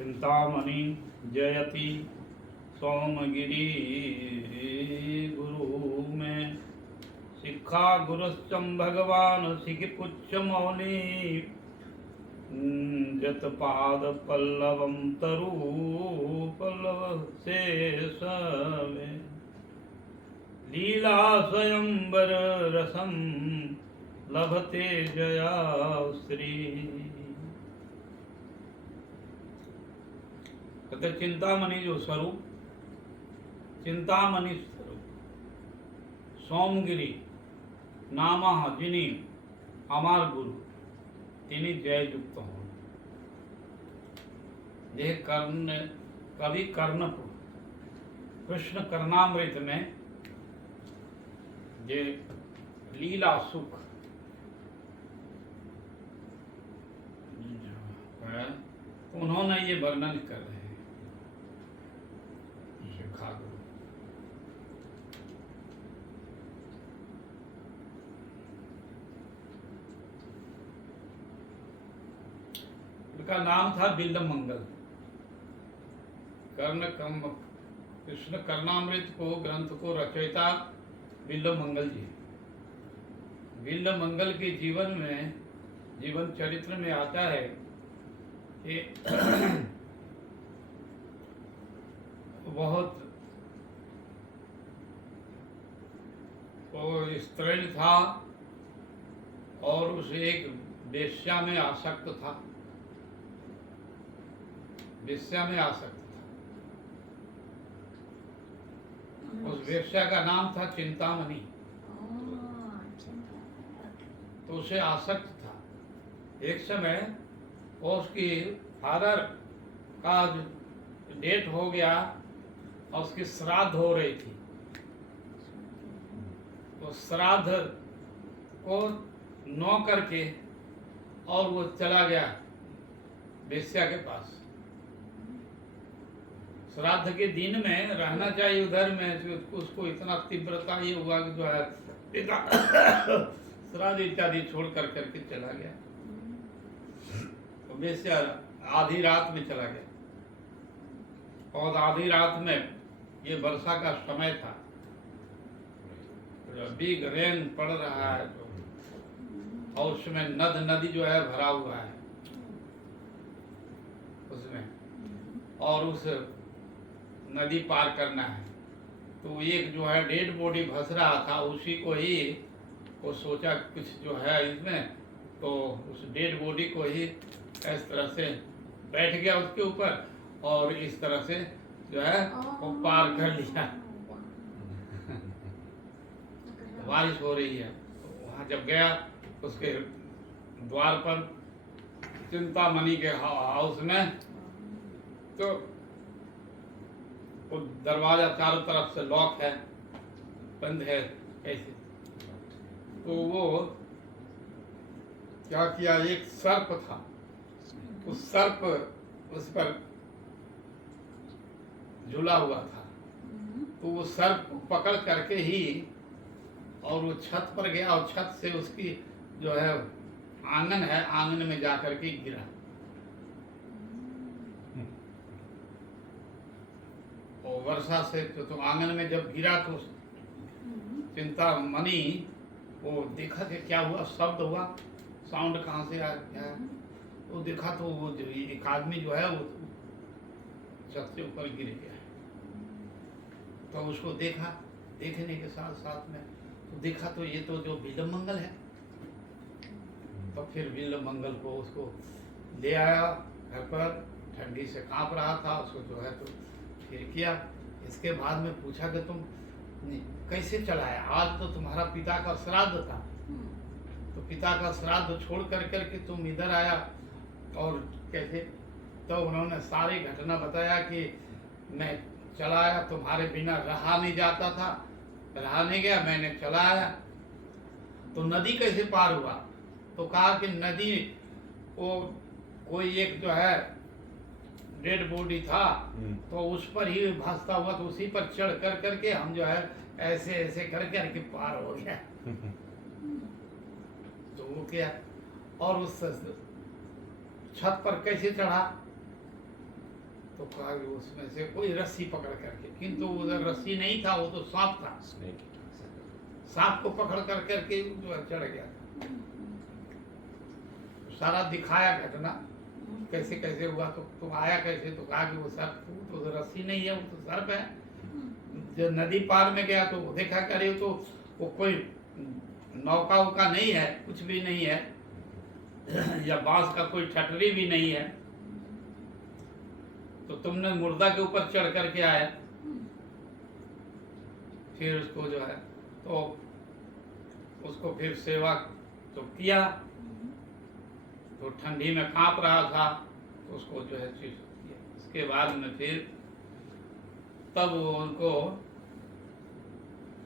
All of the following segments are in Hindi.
चिंतामणि जयति सोमगिरी गुरु में शिक्षा गुरुश्चम भगवान सिखपुच्छ मौली जत पाद पल्लवम तरु पल्लव शेष में लीला स्वयंवर रसम लभते जया श्री। कहते चिंतामणि जो स्वरूप, चिंतामणि स्वरूप सोमगिरी नामा जिनी अमार गुरु तिनी जय युक्त हो। ये कर्ण कवि कर्णपुर कृष्ण कर्णामृत में ये लीला सुख है, उन्होंने ये वर्णन कर रहे हैं। शिखा गुरु उनका नाम था बिल्ल मंगल। कृष्ण कर्णामृत को ग्रंथ को रचयिता बिल्ल मंगल जी। बिल्ल मंगल के जीवन चरित्र में आता है कि बहुत वो स्त्रीण था और उसे एक वेश्या में आसक्त था, वेश्या में आसक्त था। उस वेश्या का नाम था चिंतामणि। तो उसे आसक्त था। एक समय उसकी फादर का डेट हो गया और उसकी श्राद्ध हो रही थी। तो श्राद्ध को नौ करके और वो चला गया वेश्या के पास। श्राद्ध के दिन में रहना चाहिए उधर में, उसको इतना तीव्रता ये हुआ कि जो है श्राद्ध इत्यादि छोड़ करके चला गया। तो वेश्या आधी रात में चला गया और आधी रात में ये वर्षा का समय था, बिग रेन पड़ रहा है तो, और उसमें नदी जो है भरा हुआ है उसमें, और उस नदी पार करना है। तो एक जो है डेड बॉडी फंस रहा था, उसी को ही वो सोचा कुछ जो है इसमें, तो उस डेड बॉडी को ही इस तरह से बैठ गया उसके ऊपर और इस तरह से जो है वो पार कर लिया। बारिश हो रही है तो वहाँ जब गया उसके द्वार पर चिंतामणि के हाउस में, तो वो दरवाजा चारों तरफ से लॉक है, बंद है ऐसे। तो वो क्या किया, एक सर्प था, उस सर्प उस पर झूला हुआ था। तो वो सर्प को पकड़ करके ही और वो छत पर गया और छत से उसकी जो है आंगन है, आंगन में जाकर के गिरा। और वर्षा से तो आंगन में जब गिरा तो चिंतामणि वो देखा कि क्या हुआ, शब्द हुआ, साउंड कहाँ से आया। वो देखा तो वो एक आदमी जो है वो छत से ऊपर गिर गया। तो उसको देखा, देखने के साथ साथ में तो देखा तो ये तो जो बिल्ल मंगल है। तो फिर बिल्ल मंगल को उसको ले आया घर पर, ठंडी से कांप रहा था, उसको जो है तो फिर किया। इसके बाद में पूछा कि तुम कैसे चलाया, आज तो तुम्हारा पिता का श्राद्ध था, तो पिता का श्राद्ध छोड़ करके तुम इधर आया और कैसे। तो उन्होंने सारी घटना बताया कि मैं चलाया, तुम्हारे बिना रहा नहीं जाता था, रहा नहीं गया, मैंने चलाया। तो नदी कैसे पार हुआ, तो कहा कि नदी वो कोई एक जो है डेड बॉडी था, तो उस पर ही भासता हुआ, तो उसी पर चढ़ करके हम जो है ऐसे ऐसे करके पार हो गया। तो वो क्या, और उस छत पर कैसे चढ़ा, तो कहा कि उसमें से कोई रस्सी पकड़ करके, किंतु उधर रस्सी नहीं था, वो तो सांप था। सांप को पकड़ कर करके जो है चढ़ गया था। सारा दिखाया घटना कैसे कैसे हुआ। तो तुम आया कैसे? तो कहा कि वो सर्प, तो रस्सी नहीं है, वो तो सर्प है। जब नदी पार में गया तो वो देखा करे तो वो कोई नौका उका नहीं है, कुछ भी नहीं है, या बांस का कोई ठटरी भी नहीं है। तो तुमने मुर्दा के ऊपर चढ़ करके आया। फिर उसको जो है तो उसको फिर सेवा तो किया, तो ठंडी में कांप रहा था, तो उसको जो है चीज किया। इसके बाद में फिर तब उनको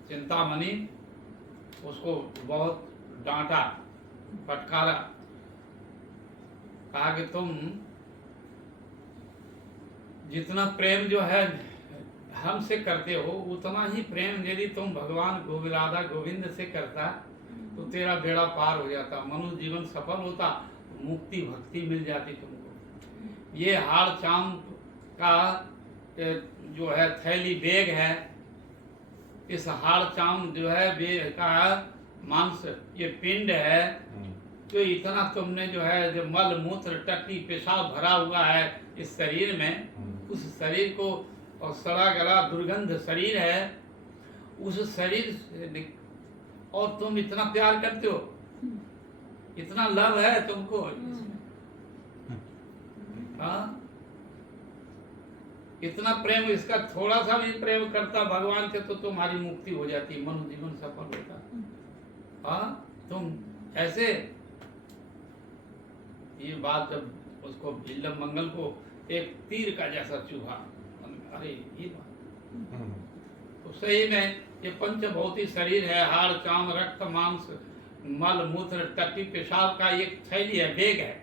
चिंतामणि उसको बहुत डांटा, फटकारा, कहा कि तुम जितना प्रेम जो है हमसे करते हो, उतना ही प्रेम यदि तुम भगवान गोविंद राधा गोविंद से करता तो तेरा बेड़ा पार हो जाता, मनुष्य जीवन सफल होता, मुक्ति भक्ति मिल जाती तुमको। ये हाड़ चाम का जो है थैली बेग है, इस हाड़ चाम जो है बेग का मांस ये पिंड है, तो इतना तुमने जो है जो मल मूत्र टट्टी पेशाब भरा हुआ है इस शरीर में, उस शरीर को, और सड़ा गला दुर्गंध शरीर है, उस शरीर से और तुम इतना प्यार करते हो, इतना लव है तुमको। हाँ, इतना प्रेम, इसका थोड़ा सा भी प्रेम करता भगवान से तो तुम्हारी मुक्ति हो जाती, मनुष्य जीवन सफल होता। हाँ, तुम ऐसे, ये बात जब उसको बिल्लम मंगल को एक तीर का जैसा चुभा, अरे ये बात तो सही में ये पंचभौतिक शरीर है, हाड़ चाम रक्त मांस मल मूत्र टट्टी पेशाब का एक थैली है, बेग है।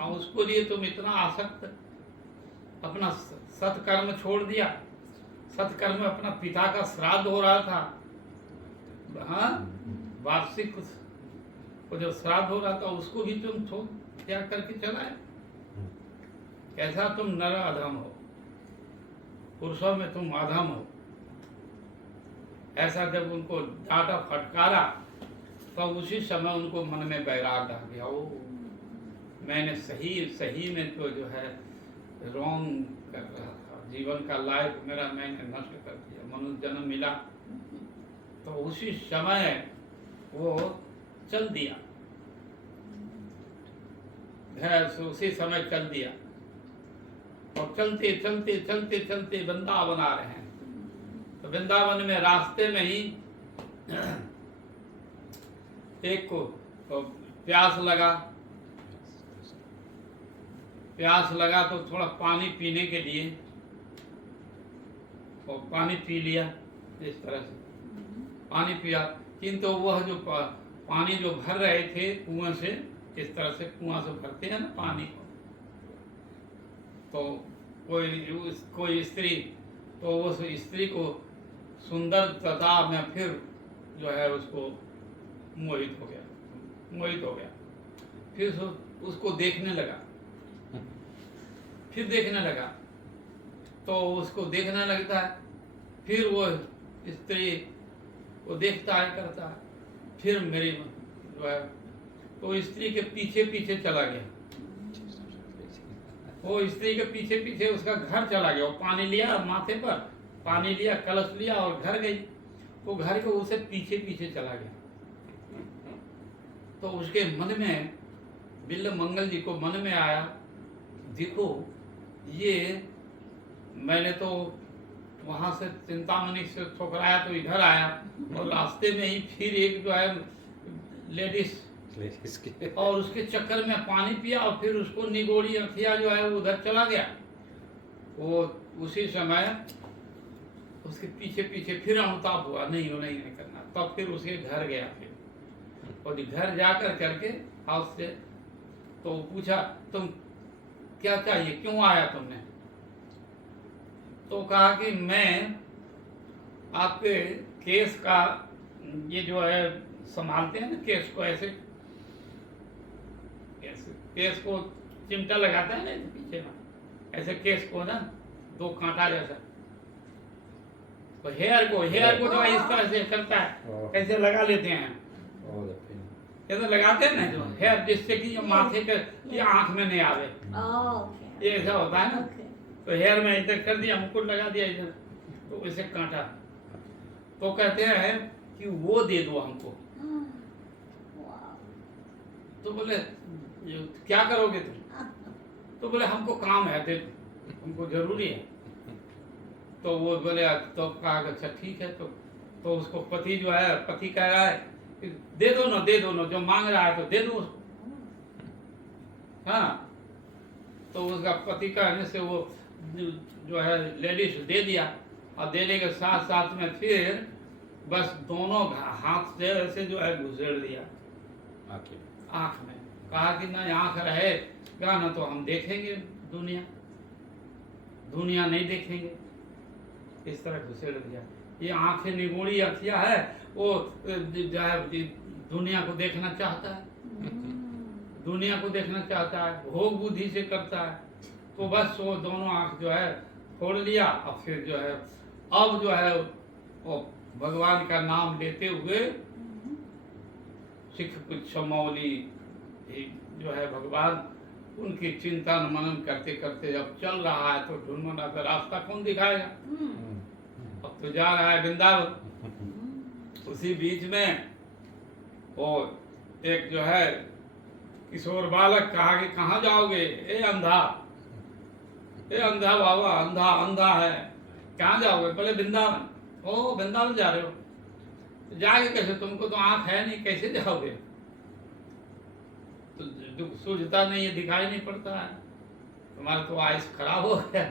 और उसको लिए तुम इतना आसक्त, अपना सत्कर्म छोड़ दिया। सत्कर्म में अपना पिता का श्राद्ध हो रहा था, हाँ, वार्षिक वो जब श्राद्ध हो रहा था उसको भी तुम छोड़ त्याग करके चलाए। कैसा तुम नर अधम हो, पुरुषों में तुम अधम हो। ऐसा जब उनको डांटा फटकारा तो उसी समय उनको मन में बैराग आ गया, ओ मैंने सही में तो जो है रॉन्ग कर रहा था, जीवन का लाइफ मेरा मैंने नष्ट कर दिया, मनुष्य जन्म मिला। तो उसी समय वो चल दिया, उसी समय चल दिया, और चलते चलते चलते चलते वृंदावन आ रहे हैं। तो वृंदावन में रास्ते में ही एक को तो प्यास लगा तो थोड़ा पानी पीने के लिए, और पानी पी लिया। इस तरह से पानी पिया, किंतु वह जो पानी जो भर रहे थे कुआं से, इस तरह से कुआं से भरते हैं ना पानी को, तो कोई स्त्री, तो उस स्त्री को सुंदरता में फिर जो है उसको मोहित हो गया। फिर उसको देखने लगा, तो उसको देखने लगता है, फिर वो स्त्री वो देखता है करता है, फिर मेरी जो है तो स्त्री के पीछे पीछे चला गया। वो स्त्री के पीछे पीछे उसका घर चला गया, वो पानी लिया माथे पर, पानी लिया, कलश लिया और घर गई। वो घर के उसे पीछे पीछे चला गया। तो उसके मन में, बिल्ल मंगल जी को मन में आया, देखो ये मैंने तो वहां से चिंतामणि से ठुकराया तो इधर आया, और रास्ते में ही फिर एक जो है लेडीज और उसके चक्कर में पानी पिया, और फिर उसको निगोड़ी अखिया जो है उधर चला गया। वो उसी समय उसके पीछे पीछे फिर अनुताप हुआ, नहीं वो नहीं करना। तब फिर उसके घर गया, फिर और घर जाकर करके हाउस से तो पूछा तुम क्या चाहिए, क्यों आया तुमने? तो कहा कि मैं आपके केस का ये जो है संभालते हैं ना, केस को ऐसे केस को चिमटा लगाता है ना पीछे में, ऐसे केस को ना 2 कांटा जैसा, तो हेयर को जो है इस तरह से करता है, ऐसे लगा लेते हैं, ये तो लगाते हैं ना जो हेयर, जिससे कि ये माथे के ये आंख में नहीं आवे, ये ऐसा होता है ना। तो हेयर में इधर कर दिया, मुकुट लगा दिया इधर, तो इसे कांटा, तो कहते हैं कि वो दे दो हमको। तो बोले क्या करोगे तुम? तो बोले हमको काम है, दे दो, हमको जरूरी है। तो वो बोले तो कहा अच्छा ठीक है। तो उसको पति जो है, पति कह रहा है कि दे दो ना, जो मांग रहा है तो दे दो उसको। हाँ, तो उसका पति कहने से वो जो है लेडीज दे दिया, और देने के साथ साथ में फिर बस दोनों हाथ से ऐसे जो है घुसेड़ दिया आँख में। कहा कि ना आँख रहेगा ना तो हम देखेंगे दुनिया नहीं देखेंगे, इस तरह घुसेड़ दिया। ये आंखें निगोड़ी अखिया है, वो जो है दुनिया को देखना चाहता है, दुनिया को देखना चाहता है, भोग बुद्धि से करता है। तो बस वो दोनों आंख जो है फोड़ लिया, और फिर जो है अब जो है वो भगवान का नाम लेते हुए सिख कुछ मौली जो है भगवान उनकी चिंतन मनन करते करते जब चल रहा है, तो ढूंढना तो रास्ता कौन दिखाएगा? अब तो जा रहा है वृंदावन। उसी बीच में वो एक जो है किशोर बालक कहा कि कहाँ जाओगे? ए अंधा बाबा, अंधा है, कहाँ जाओगे? बोले वृंदावन। ओ वृंदावन जा रहे हो, तो जाके कैसे? तुमको तो आंख है नहीं, कैसे जाओगे? तो सूझता नहीं है, दिखाई नहीं पड़ता है, तुम्हारा तो आइस खराब हो गया।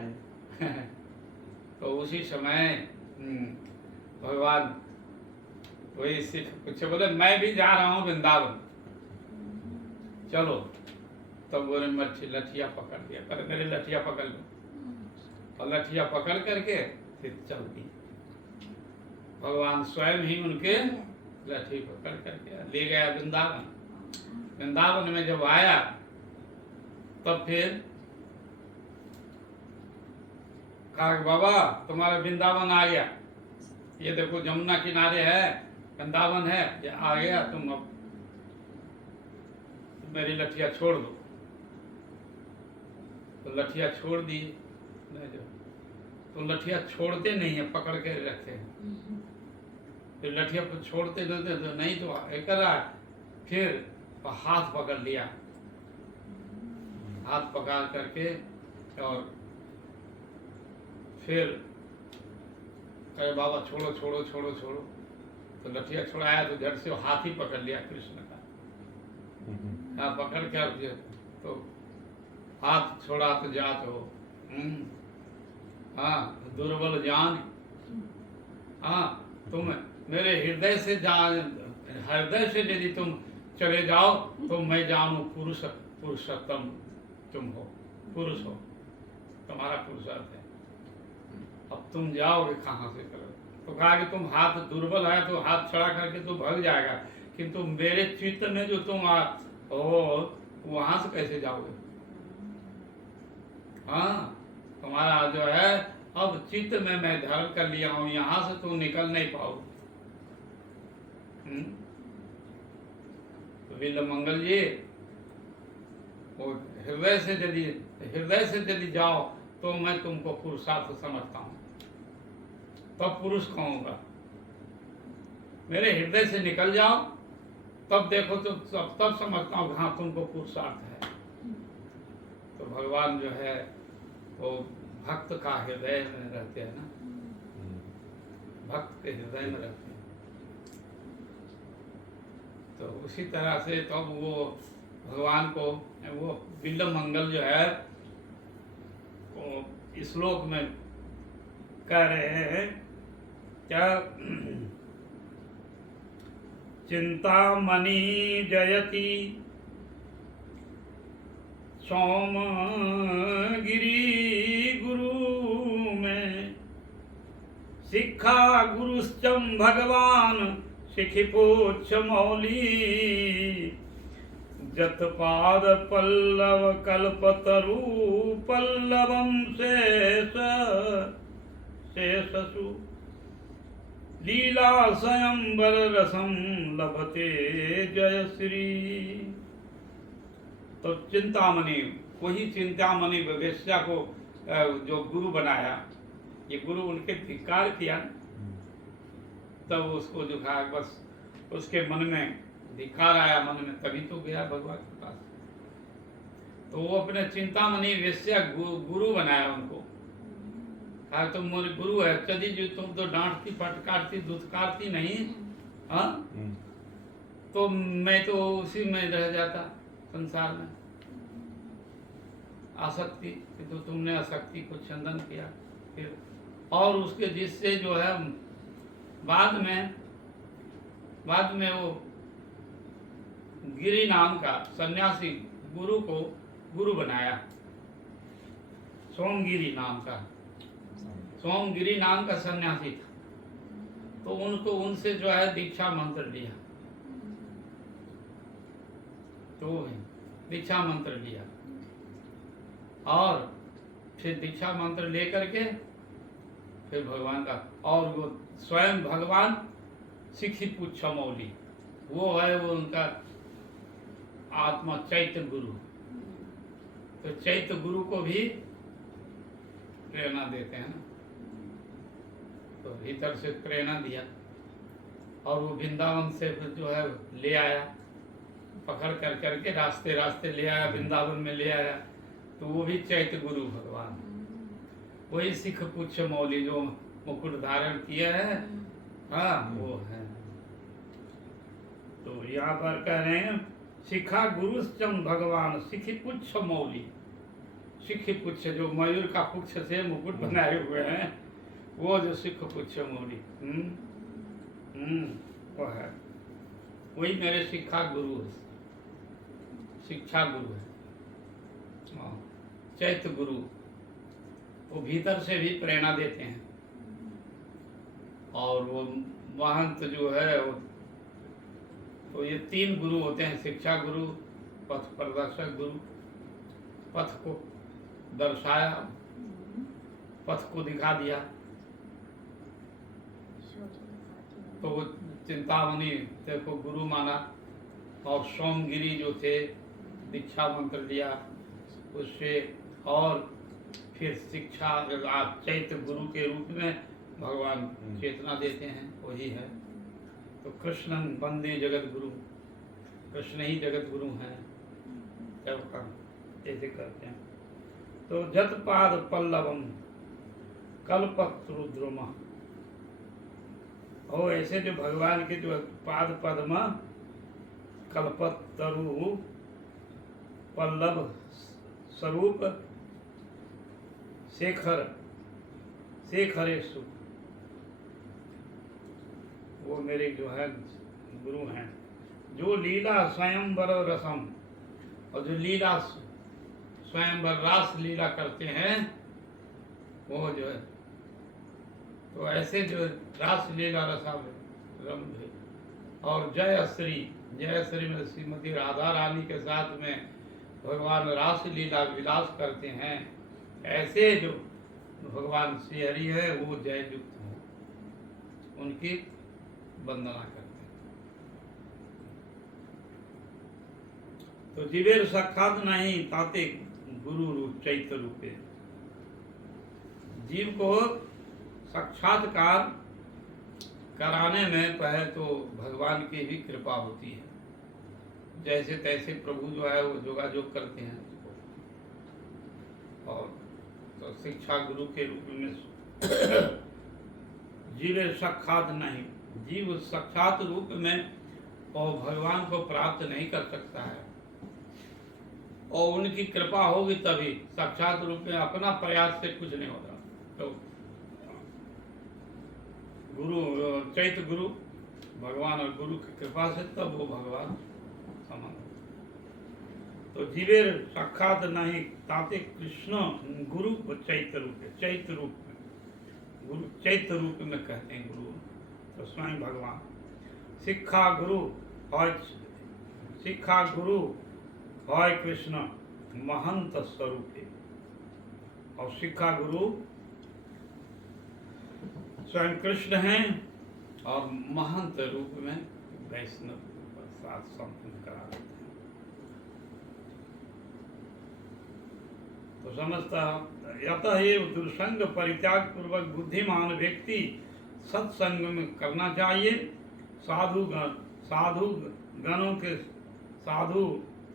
तो उसी समय भगवान वही सिख पूछे, बोले मैं भी जा रहा हूँ वृंदावन, चलो। तब बोले मच्छी लठिया पकड़ दिया, पर मेरे लठिया पकड़ लो, और लठिया पकड़ करके फिर चल दी। भगवान स्वयं ही उनके लठी पकड़ करके ले गया वृंदावन। वृंदावन में जब आया तब फिर कहा बाबा तुम्हारा वृंदावन आ गया, ये देखो जमुना किनारे है, वृंदावन है, ये आ गया, तुम अब मेरी लठिया छोड़ दो। तो लठिया छोड़ दी, तो लठिया छोड़ते नहीं है, पकड़ के रखते हैं। फिर लठिया को छोड़ते देते तो नहीं, तो एक फिर हाथ पकड़ लिया, हाथ पकड़ करके, और फिर कहे बाबा छोड़ो छोड़ो छोड़ो छोड़ो। तो लठिया छुड़ाया तो झट से हाथ ही पकड़ लिया कृष्ण का। हाँ, पकड़ कर तो हाथ छोड़ा तो जात हो, हाँ दुर्बल जान, हाँ तुम मेरे हृदय से यदि तुम चले जाओ तो मैं जानू पुरुषोत्तम तुम हो, पुरुष हो, तुम्हारा पुरुषार्थ है। अब तुम जाओगे कहाँ से करो? तो कहा कि तुम हाथ दुर्बल है तो हाथ चढ़ा करके तो भाग जाएगा, किंतु मेरे चित्त में जो तुम हो वहां से कैसे जाओगे? हाँ, तुम्हारा जो है अब चित्त में मैं धारण कर लिया हूँ, यहाँ से तुम निकल नहीं पाओगे। तो विल्ल मंगल जी, वो हृदय से यदि जाओ तो मैं तुमको पुरुषार्थ समझता हूँ, तब पुरुष कहूँगा। मेरे हृदय से निकल जाओ तब देखो तो तब समझता हूँ हाँ तुमको पुरुषार्थ है। तो भगवान जो है वो भक्त का हृदय में रहते हैं ना, भक्त के हृदय में रहते हैं। तो उसी तरह से तब तो वो भगवान को वो विल्ल मंगल जो है वो श्लोक में कह रहे हैं क्या? चिंतामणि जयति सोम गिरी गुरु में, शिक्षा गुरुश्चम भगवान शिखिपोच्छ मौली, जतपाद पल्लव कल्पतरु पल्लवम शेषसु लीला स्वयंवर रसम लभते जय श्री। तो चिंतामणि, वही चिंतामणि वेश्या को जो गुरु बनाया, ये गुरु उनके धिक्कार किया, तब उसको जो है बस उसके मन में धिक्कार आया, मन में, तभी तो गया भगवान के पास। तो वो अपने चिंतामणि वेश्या गुरु बनाया उनको। कहा तुम मेरे गुरु है, चली जो तुम तो डांटती फटकारती दुत्कारती नहीं, हाँ, तो मैं तो उसी में रह जाता संसार में, आसक्ति, तो तुमने आसक्ति को छंदन किया फिर, और उसके जिससे जो है बाद में वो गिरि नाम का सन्यासी गुरु को गुरु बनाया, सोमगिरी नाम का, सोमगिरी नाम का सन्यासी था। तो उनको उनसे जो है दीक्षा मंत्र लिया, तो दीक्षा मंत्र लिया, और फिर दीक्षा मंत्र लेकर के फिर भगवान का, और वो स्वयं भगवान शिखिपुच्छ मौली, वो है वो उनका आत्मा चैत्य गुरु। तो चैत्य गुरु को भी प्रेरणा देते हैं ना, तो भीतर से प्रेरणा दिया, और वो वृंदावन से जो है ले आया, पकड़ कर करके रास्ते रास्ते ले आया, वृंदावन में ले आया। तो वो भी चैत्य गुरु भगवान, वही शिखपुच्छ मौली जो मुकुट धारण किया है, हाँ वो है। तो यहाँ पर कह रहे हैं शिखा गुरुश्चम भगवान शिखिपुच्छ मौली, शिखिपुच्छ जो मयूर का पुच्छ से मुकुट बनाए हुए हैं, वो जो शिखपुच्छ मौली, वो है, वही मेरे शिक्षा गुरु है, शिक्षा गुरु है, चैत्य गुरु। वो भीतर से भी प्रेरणा देते हैं, और वो महंत जो है वो, तो ये तीन गुरु होते हैं, शिक्षा गुरु, पथ प्रदर्शक गुरु, पथ को दर्शाया, पथ को दिखा दिया। तो वो चिंतामणि को गुरु माना, और सोमगिरी जो थे दीक्षा मंत्र लिया उससे, और फिर शिक्षा चैत्य गुरु के रूप में भगवान चेतना देते हैं, वही है। तो कृष्ण वंदे जगत गुरु, कृष्ण ही जगत गुरु हैं, जब काम ऐसे करते हैं। तो जतपाद पल्लवम कल्पतरुद्रुमा, और ऐसे जो भगवान के जो पाद पद्म कल्पतरु पल्लव स्वरूप शेखरेशु, वो मेरे जो है गुरु हैं, जो लीला स्वयंवर रसम, और जो लीला स्वयंवर रास लीला करते हैं, वो जो है, तो ऐसे जो रास लीला रसम, और जय श्री में श्रीमती राधा रानी के साथ में भगवान रास लीला विलास करते हैं, ऐसे जो भगवान श्री हरि है वो जय युक्त हो, उनकी वंदना करते हैं। तो जीवेर साक्षात नहीं ताते गुरु रूप चैत्य रूपे, जीव को साक्षात्कार कराने में पहले तो भगवान की भी कृपा होती है, जैसे तैसे प्रभु जो है वो जोगाजोग करते हैं, और तो शिक्षा गुरु के रूप में जीव साक्षात नहीं, जीव साक्षात रूप में और भगवान को प्राप्त नहीं कर सकता है, और उनकी कृपा होगी तभी, साक्षात रूप में अपना प्रयास से कुछ नहीं होता। तो गुरु चैत्य गुरु भगवान और गुरु की कृपा से तब वो भगवान समान। तो जीवेर साक्षात नहीं ताते कृष्ण गुरु चैत्य रूप है, चैत्य रूप में गुरु चैत्य रूप में कहते हैं गुरु, तो स्वयं भगवान शिक्षा गुरु, और शिक्षा गुरु हाय कृष्ण महंत स्वरूप है, और शिक्षा गुरु स्वयं कृष्ण हैं और महंत रूप में वैष्णव के साथ संपन्न करा देते हैं। तो समझता यतः एव दुर्संग परित्याग पूर्वक बुद्धिमान व्यक्ति सत्संग में करना चाहिए। साधु गणों के साधु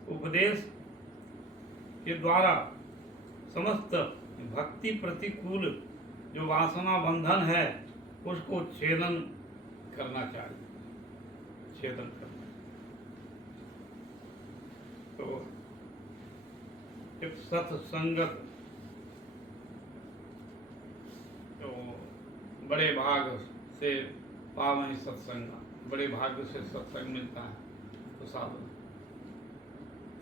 उपदेश के द्वारा समस्त भक्ति प्रतिकूल जो वासना बंधन है उसको छेदन करना चाहिए, छेदन करना। तो एक सत्संगत तो बड़े भाग से पावन सत्संग, बड़े भाग्य से सत्संग मिलता है। तो साधु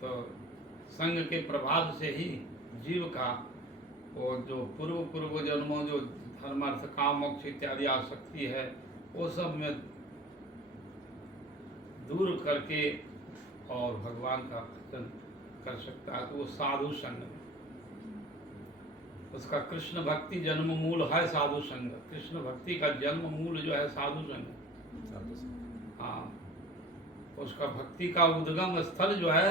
तो संग के प्रभाव से ही जीव का वो जो पूर्व जन्मों जो धर्म अर्थ काम मोक्ष इत्यादि आसक्ति है वो सब में दूर करके और भगवान का भजन कर सकता है। तो वो साधु संग में उसका कृष्ण भक्ति जन्म मूल है। साधु संग, कृष्ण भक्ति का जन्म मूल जो है साधु संग। हाँ, उसका भक्ति का उद्गम स्थल जो है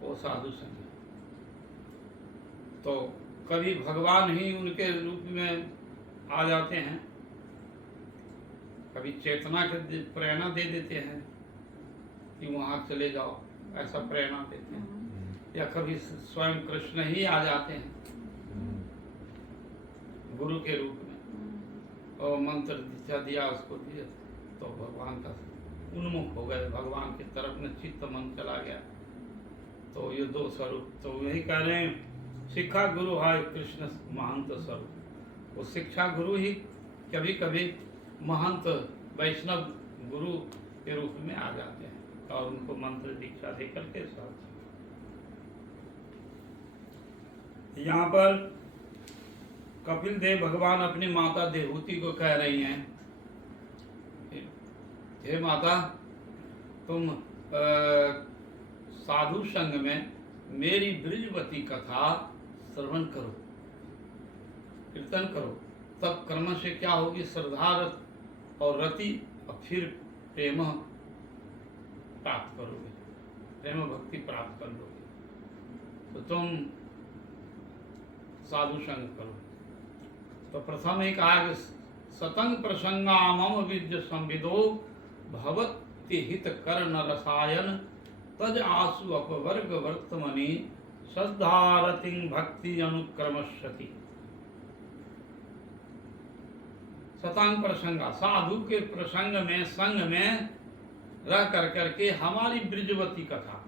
वो साधु संग। तो कभी भगवान ही उनके रूप में आ जाते हैं, कभी चेतना के प्रेरणा दे देते हैं कि वहाँ चले जाओ, ऐसा प्रेरणा देते हैं। या कभी स्वयं कृष्ण ही आ जाते हैं गुरु के रूप में, और मंत्र दीक्षा दिया उसको दिया तो भगवान का उन्मुख हो गए, भगवान की तरफ में चित्त मन चला गया। तो ये दो स्वरूप तो वही कह रहे हैं, शिक्षा गुरु है कृष्ण महंत स्वरूप। वो शिक्षा गुरु ही कभी कभी महंत वैष्णव गुरु के रूप में आ जाते हैं और उनको मंत्र दीक्षा दे करके सब। यहाँ पर कपिल देव भगवान अपनी माता देवहूति को कह रही हैं, हे माता तुम साधु संग में मेरी ब्रिजवती कथा श्रवण करो, कीर्तन करो, तब कर्म से क्या होगी, श्रद्धा और रति और फिर प्रेम प्राप्त करोगे, प्रेम भक्ति प्राप्त कर लोगे। तो तुम साधु संग करो। तो प्रथम एक आग सतंग प्रसंगा मम विद्य संविदो भवति हित कर्ण रसायन तज आसु अपवर्ग वर्तमनि श्रद्धारति भक्ति अनुक्रमशति। सतांग प्रसंगा, साधु के प्रसंग में संग में रह कर करके हमारी ब्रिजवती कथा,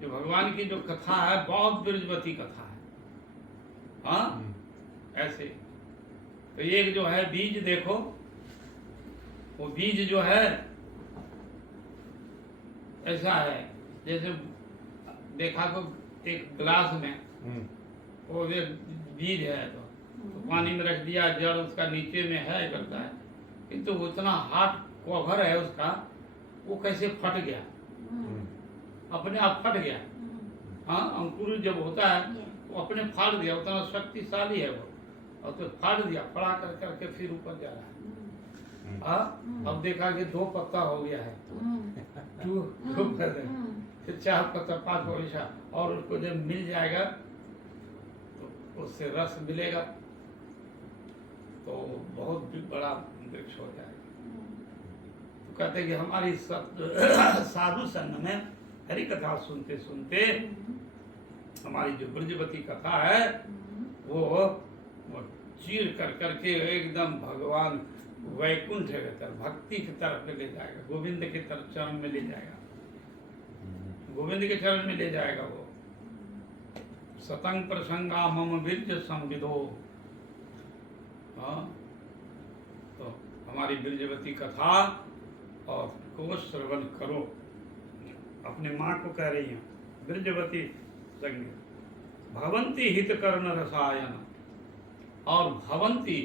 जो भगवान की जो कथा है बहुत ब्रिजवती कथा है। हाँ ऐसे तो एक जो है बीज देखो, वो बीज जो है ऐसा है जैसे देखा तो एक गिलास में वो एक बीज है तो पानी में रख दिया, जड़ उसका नीचे में है करता है, किंतु तो उतना हार्ड कवर है उसका, वो कैसे फट गया, अपने आप फट गया। हाँ अंकुर जब होता है वो अपने फाड़ दिया, उतना शक्तिशाली है वो, और तो फाड़ दिया, फड़ा कर करके फिर ऊपर जा रहा है। हाँ अब देखा कि 2 पत्ता हो गया है, 2 फिर 4 पत्ता 5 पैसा, और उसको जब मिल जाएगा तो उससे रस मिलेगा तो बहुत बड़ा वृक्ष हो जाएगा। तो कहते हैं कि हमारी साधु संग में हरि कथा सुनते सुनते हमारी जो ब्रजवती कथा है वो चीर कर करके एकदम भगवान वैकुंठ की तरफ, भक्ति की तरफ ले जाएगा, गोविंद की तरफ चरण में ले जाएगा, गोविंद के चरण में ले जाएगा वो। सतंग प्रसंगा मम विद्य संविदो। हाँ तो हमारी ब्रजवती कथा और को श्रवण करो। अपने माँ को कह रही हैं ब्रजवती संग भवंती हित कर्ण रसायन, और भवंती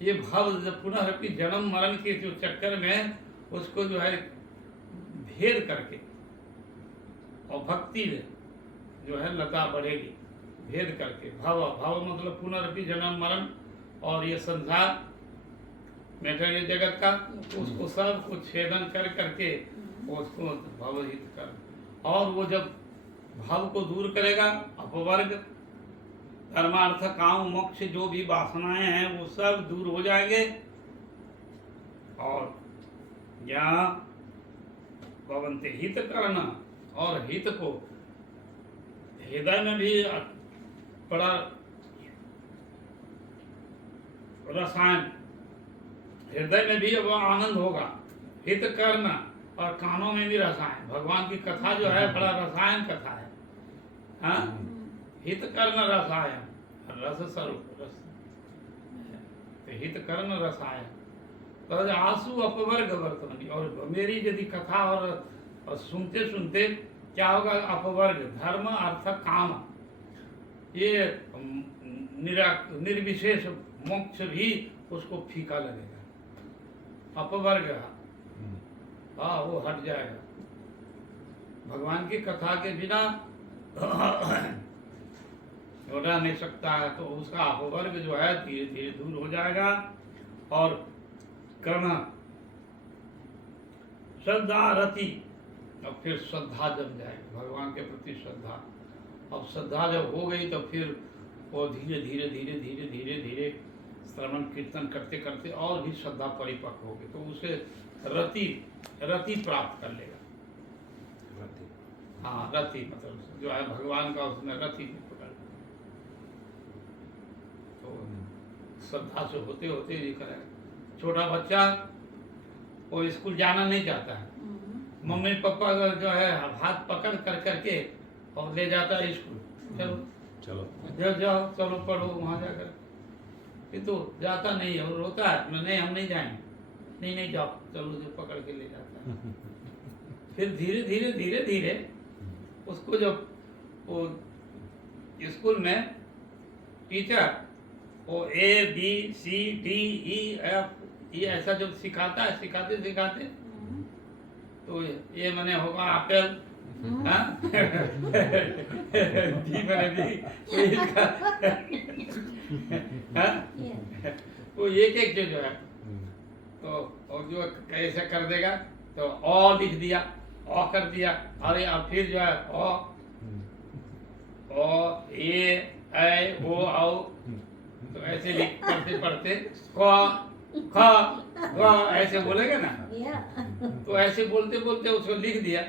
ये भव पुनः जन्म मरण के जो चक्कर में उसको जो है भेद करके और भक्ति जो है लता बढ़ेगी भेद करके। भव भव मतलब पुनरपि जन्म मरण और ये संसार मैटेरियल जगत का, उसको सब कुछ छेदन कर करके उसको भवहित कर। और वो जब भाव को दूर करेगा, अपवर्ग धर्मार्थ काम मोक्ष जो भी वासनाएं हैं वो सब दूर हो जाएंगे। और यहाँ भवन्ते हित करना, और हित को हृदय में भी बड़ा रसायन, हृदय में भी वो आनंद होगा हित करना, और कानों में भी रसायन। भगवान की कथा जो है बड़ा रसायन कथा है, हाँ? हित कर्ण रसायन, रस स्वरूप रस, तो हित कर्ण रसायन। तो आंसू अपवर्ग वर्तमानी, और मेरी यदि कथा और सुनते सुनते क्या होगा, अपवर्ग धर्म अर्थ काम, ये निर्विशेष मोक्ष भी उसको फीका लगेगा। अपवर्ग हाँ वो हट जाएगा। भगवान की कथा के बिना रह नहीं सकता है, तो उसका अपवर्ग जो है धीरे धीरे दूर हो जाएगा। और कर्म श्रद्धा रति, और फिर श्रद्धा जम जाएगी भगवान के प्रति श्रद्धा। अब श्रद्धा जब हो गई तो फिर वो धीरे धीरे धीरे धीरे धीरे धीरे श्रवण कीर्तन करते करते और भी श्रद्धा परिपक्व होगी, तो उसे रति रति प्राप्त कर लेगा। हाँ रति मतलब जो है भगवान का, उसमें रति पकड़। तो श्रद्धा से होते होते ये करेगा। छोटा बच्चा वो स्कूल जाना नहीं चाहता है, मम्मी पापा जो है हाथ पकड़ कर करके और ले जाता है स्कूल, चलो चलो जाओ चलो पढ़ो वहाँ जाकर। किंतु जाता नहीं है, वो रोता है, नहीं हम नहीं जाएंगे, नहीं नहीं जाओ चलो, जो पकड़ के ले जाता है। फिर धीरे धीरे धीरे धीरे उसको जब वो स्कूल में टीचर वो ABCDEF ये ऐसा जब सिखाता है, सिखाते सिखाते तो ये मैंने होगा एप्पल, डी मैंने भी इसका वो एक जो है तो, और जो कैसे कर देगा तो अ लिख दिया, अ कर दिया, अरे अब फिर जो है अ ए ऐ ओ औ, तो ऐसे लिख पढ़ते पढ़ते क ख ग ऐसे बोलेगा ना, तो ऐसे बोलते बोलते उसको लिख दिया।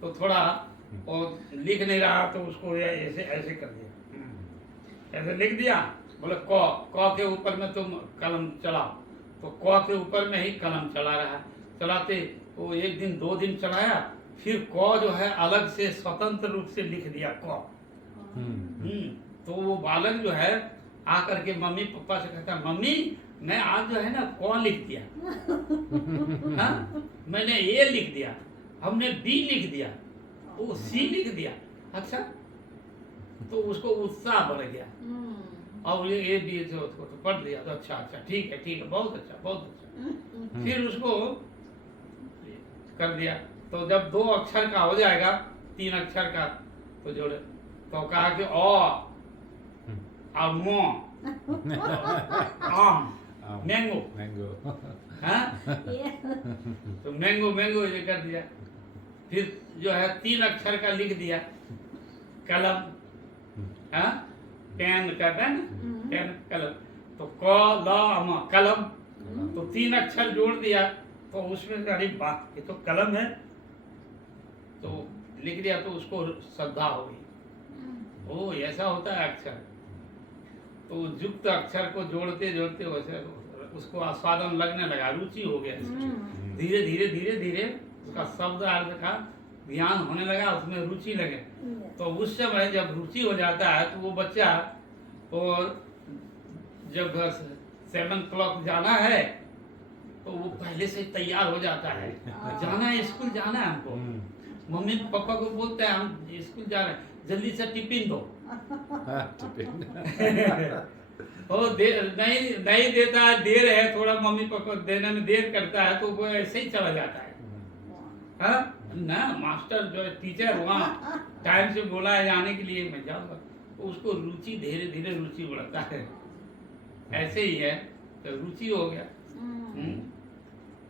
तो थोड़ा और लिख नहीं रहा तो उसको ऐसे ऐसे कर दिया, ऐसे लिख दिया, बोले क के ऊपर में तुम कलम चलाओ, तो क के ऊपर में ही कलम चला रहा। चलाते वो एक दिन दो दिन चलाया, फिर क जो है अलग से स्वतंत्र रूप से लिख दिया क। तो वो बालक जो है आकर के मम्मी पापा से कहता, मम्मी मैं आज जो है ना क लिख दिया, हाँ मैंने ए लिख दिया, हमने बी लिख दिया, वो सी लिख दिया। अच्छा, तो उसको उत्साह बढ़ गया और ये ए बी जो उसको तो पढ़ दिया, तो अच्छा अच्छा ठीक है बहुत अच्छा बहुत अच्छा। फिर उसको कर दिया, तो जब 2 अक्षर का हो जाएगा, 3 अक्षर का तो जोड़े, तो कहा कि अ और मो आम मैंगो हाँ तो मैंगो ये कर दिया। फिर जो है 3 अक्षर का लिख दिया कलम, हाँ पेन कहते हैं ना, पेन कलम, तो क ल म कलम, तो 3 अक्षर जोड़ दिया, तो उसमें अरे बात ये तो कलम है, तो लिख दिया, तो उसको श्रद्धा हो गई। ओ ऐसा होता है अक्षर, तो युक्त अक्षर को जोड़ते जोड़ते वैसे उसको आस्वादन लगने लगा, रुचि हो गया। धीरे धीरे धीरे धीरे उसका शब्द अर्थ का ध्यान होने लगा, उसमें रुचि लगे। तो उस समय जब रुचि हो जाता है तो वो बच्चा, और जब 7 o'clock जाना है तो वो पहले से तैयार हो जाता है, जाना है स्कूल जाना है हमको। मम्मी पापा को बोलते हैं हम स्कूल जा रहे हैं, जल्दी से टिफिन दो। वो नहीं देता है, देर है थोड़ा, मम्मी पापा देने में देर करता है, तो वो ऐसे ही चला जाता है। हाँ ना मास्टर जो है टीचर वहाँ टाइम से बोला है जाने के लिए मैं जाऊँगा, उसको रुचि धीरे धीरे रुचि बढ़ता है। ऐसे ही है, तो रुचि हो गया।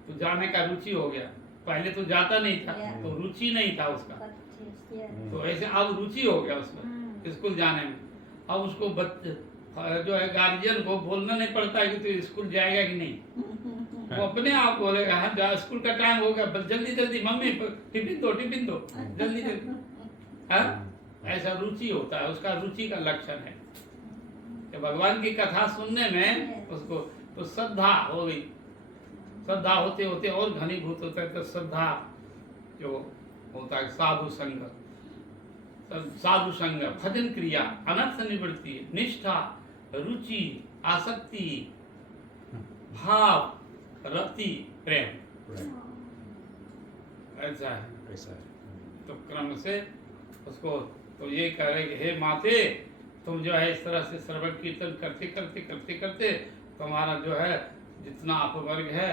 तो जाने का रुचि हो गया, पहले तो जाता नहीं था तो रुचि नहीं था उसका, तो ऐसे अब रुचि हो गया उसका स्कूल जाने में। अब उसको जो है गार्जियन को बोलना नहीं पड़ता है कि तू स्कूल जाएगा कि नहीं, वो अपने आप बोलेगा हाँ जा, स्कूल का टाइम हो गया, बस जल्दी जल्दी मम्मी टिफिन दो जल्दी जल्दी। हाँ, ऐसा रुचि होता है, उसका रुचि का लक्षण है कि भगवान की कथा सुनने में उसको तो श्रद्धा हो गई। श्रद्धा होते होते और घनीभूत होता है, तो श्रद्धा जो होता है साधु संग, साधु संग, भजन क्रिया, अनर्थ निवृत्ति, निष्ठा, रुचि, आसक्ति, भाव, रति, प्रेम, ऐसा है। तो क्रम से उसको तो ये कह रहे कि हे माते, तुम जो है इस तरह से श्रवण कीर्तन करते करते करते करते तुम्हारा जो है जितना अपवर्ग है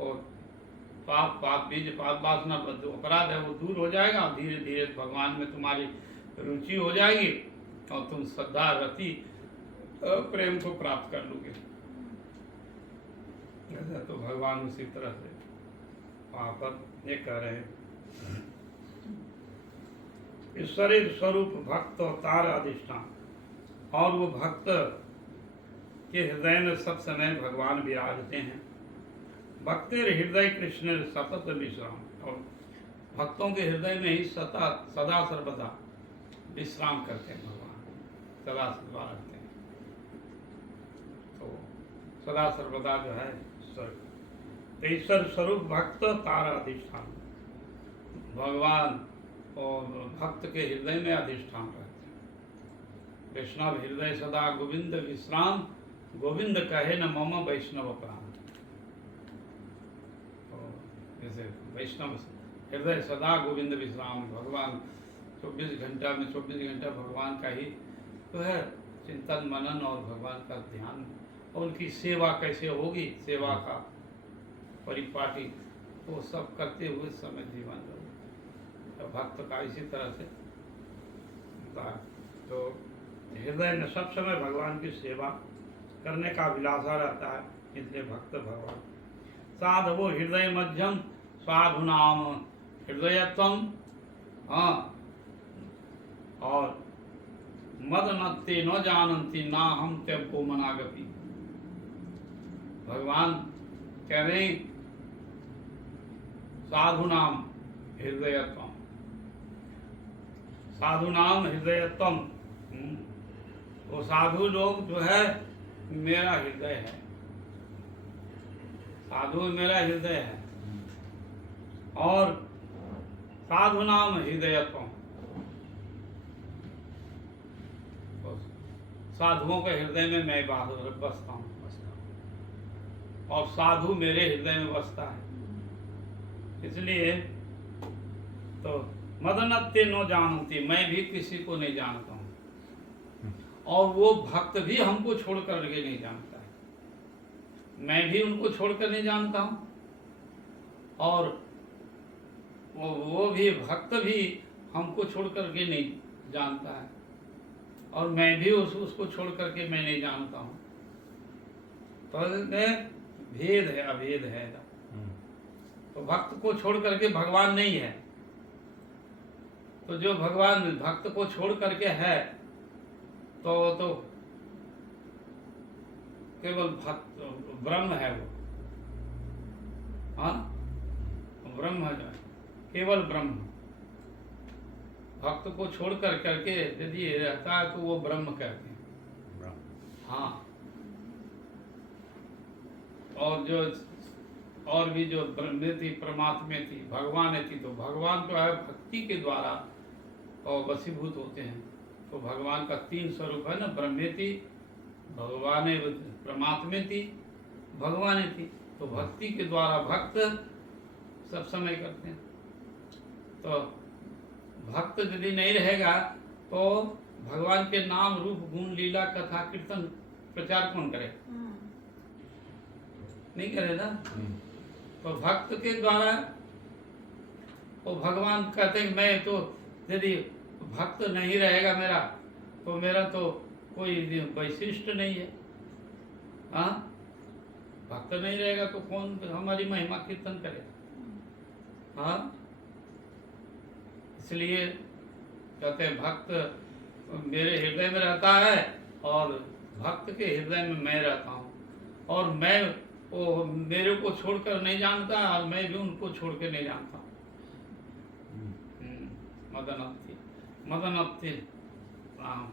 और पाप बीज पाप वासना जो अपराध है वो दूर हो जाएगा, और धीरे धीरे भगवान में तुम्हारी रुचि हो जाएगी और तुम श्रद्धा, रति, प्रेम को प्राप्त कर लोगे। ऐसा तो भगवान उसी तरह से वहाँ पर ये कह रहे हैं, ईश्वरीय स्वरूप भक्त अवतार अधिष्ठान, और वो भक्त के हृदय में सब समय भगवान विराजते हैं। भक्तेर हृदय कृष्ण सतत विश्राम, और भक्तों के हृदय में ही सदा सर्वदा विश्राम करते हैं भगवान, सदा सर्वदा रहते हैं। तो सदा सर्वदा जो है ईश्वर स्वरूप भक्त तारा अधिष्ठान, भगवान और भक्त के हृदय में अधिष्ठान रहते हैं। वैष्णव हृदय सदा गोविंद विश्राम, गोविंद कहे न मम वैष्णव प्राण। तो जैसे वैष्णव हृदय सदा गोविंद विश्राम, भगवान 24 घंटा में 24 घंटा भगवान का ही तो है चिंतन मनन और भगवान का ध्यान, और उनकी सेवा कैसे होगी, सेवा का परिपाटी वो सब करते हुए समय जीवन तो भक्त का इसी तरह से तो हृदय में सब समय भगवान की सेवा करने का अभिलाषा रहता है, इसलिए भक्त भगवान। साधवो हृदय मध्यम साधु नाम हृदयत्वम, हाँ, और मद नत्ते न जानन्ति ना हम त्यको मनागपि। भगवान कह रहे साधु नाम हृदयत्वम, साधु नाम हृदयत्वम, वो साधु लोग जो है मेरा हृदय है, साधु मेरा हृदय है, और साधु नाम हृदयत्वम, साधुओं के हृदय में मैं बसता हूँ, और साधु मेरे हृदय में बसता है। इसलिए तो मदनत्ते नो जानती, मैं भी किसी को नहीं जानता हूँ, और वो भक्त भी हमको छोड़ कर के नहीं जानता है, मैं भी उनको छोड़कर नहीं जानता हूँ, और वो भी भक्त भी हमको छोड़ कर के नहीं जानता है, और मैं भी उसको छोड़ करके मैं नहीं जानता हूँ। तो भेद है, अभेद है। तो भक्त को छोड़ करके भगवान नहीं है, तो जो भगवान भक्त को छोड़ करके है तो केवल भक्त ब्रह्म है वो, हाँ, ब्रह्म है, केवल ब्रह्म। भक्त को छोड़ कर करके यदि रहता है तो वो ब्रह्म कहते हैं, हाँ। और भी जो ब्रह्म थी, परमात्मा थी, भगवान थी, तो भगवान तो है भक्ति के द्वारा और वशीभूत होते हैं। तो भगवान का 3 स्वरूप है ना, ब्रह्मेति, भगवान परमात्मा थी, भगवान थी। तो भक्ति के द्वारा भक्त सब समय करते हैं। तो भक्त यदि नहीं रहेगा तो भगवान के नाम रूप गुण लीला कथा कीर्तन प्रचार कौन करे? नहीं करे ना। तो भक्त के द्वारा वो भगवान कहते हैं मैं तो यदि भक्त नहीं रहेगा मेरा तो मेरा तो कोई वैशिष्ट नहीं है। हाँ, भक्त नहीं रहेगा तो कौन हमारी महिमा कीर्तन करेगा। हाँ, इसलिए कहते हैं भक्त मेरे हृदय में रहता है और भक्त के हृदय में मैं रहता हूँ, और मैं वो मेरे को छोड़कर नहीं जानता और मैं भी उनको छोड़ के नहीं जानता। मदनत्ति मदनत्ति राम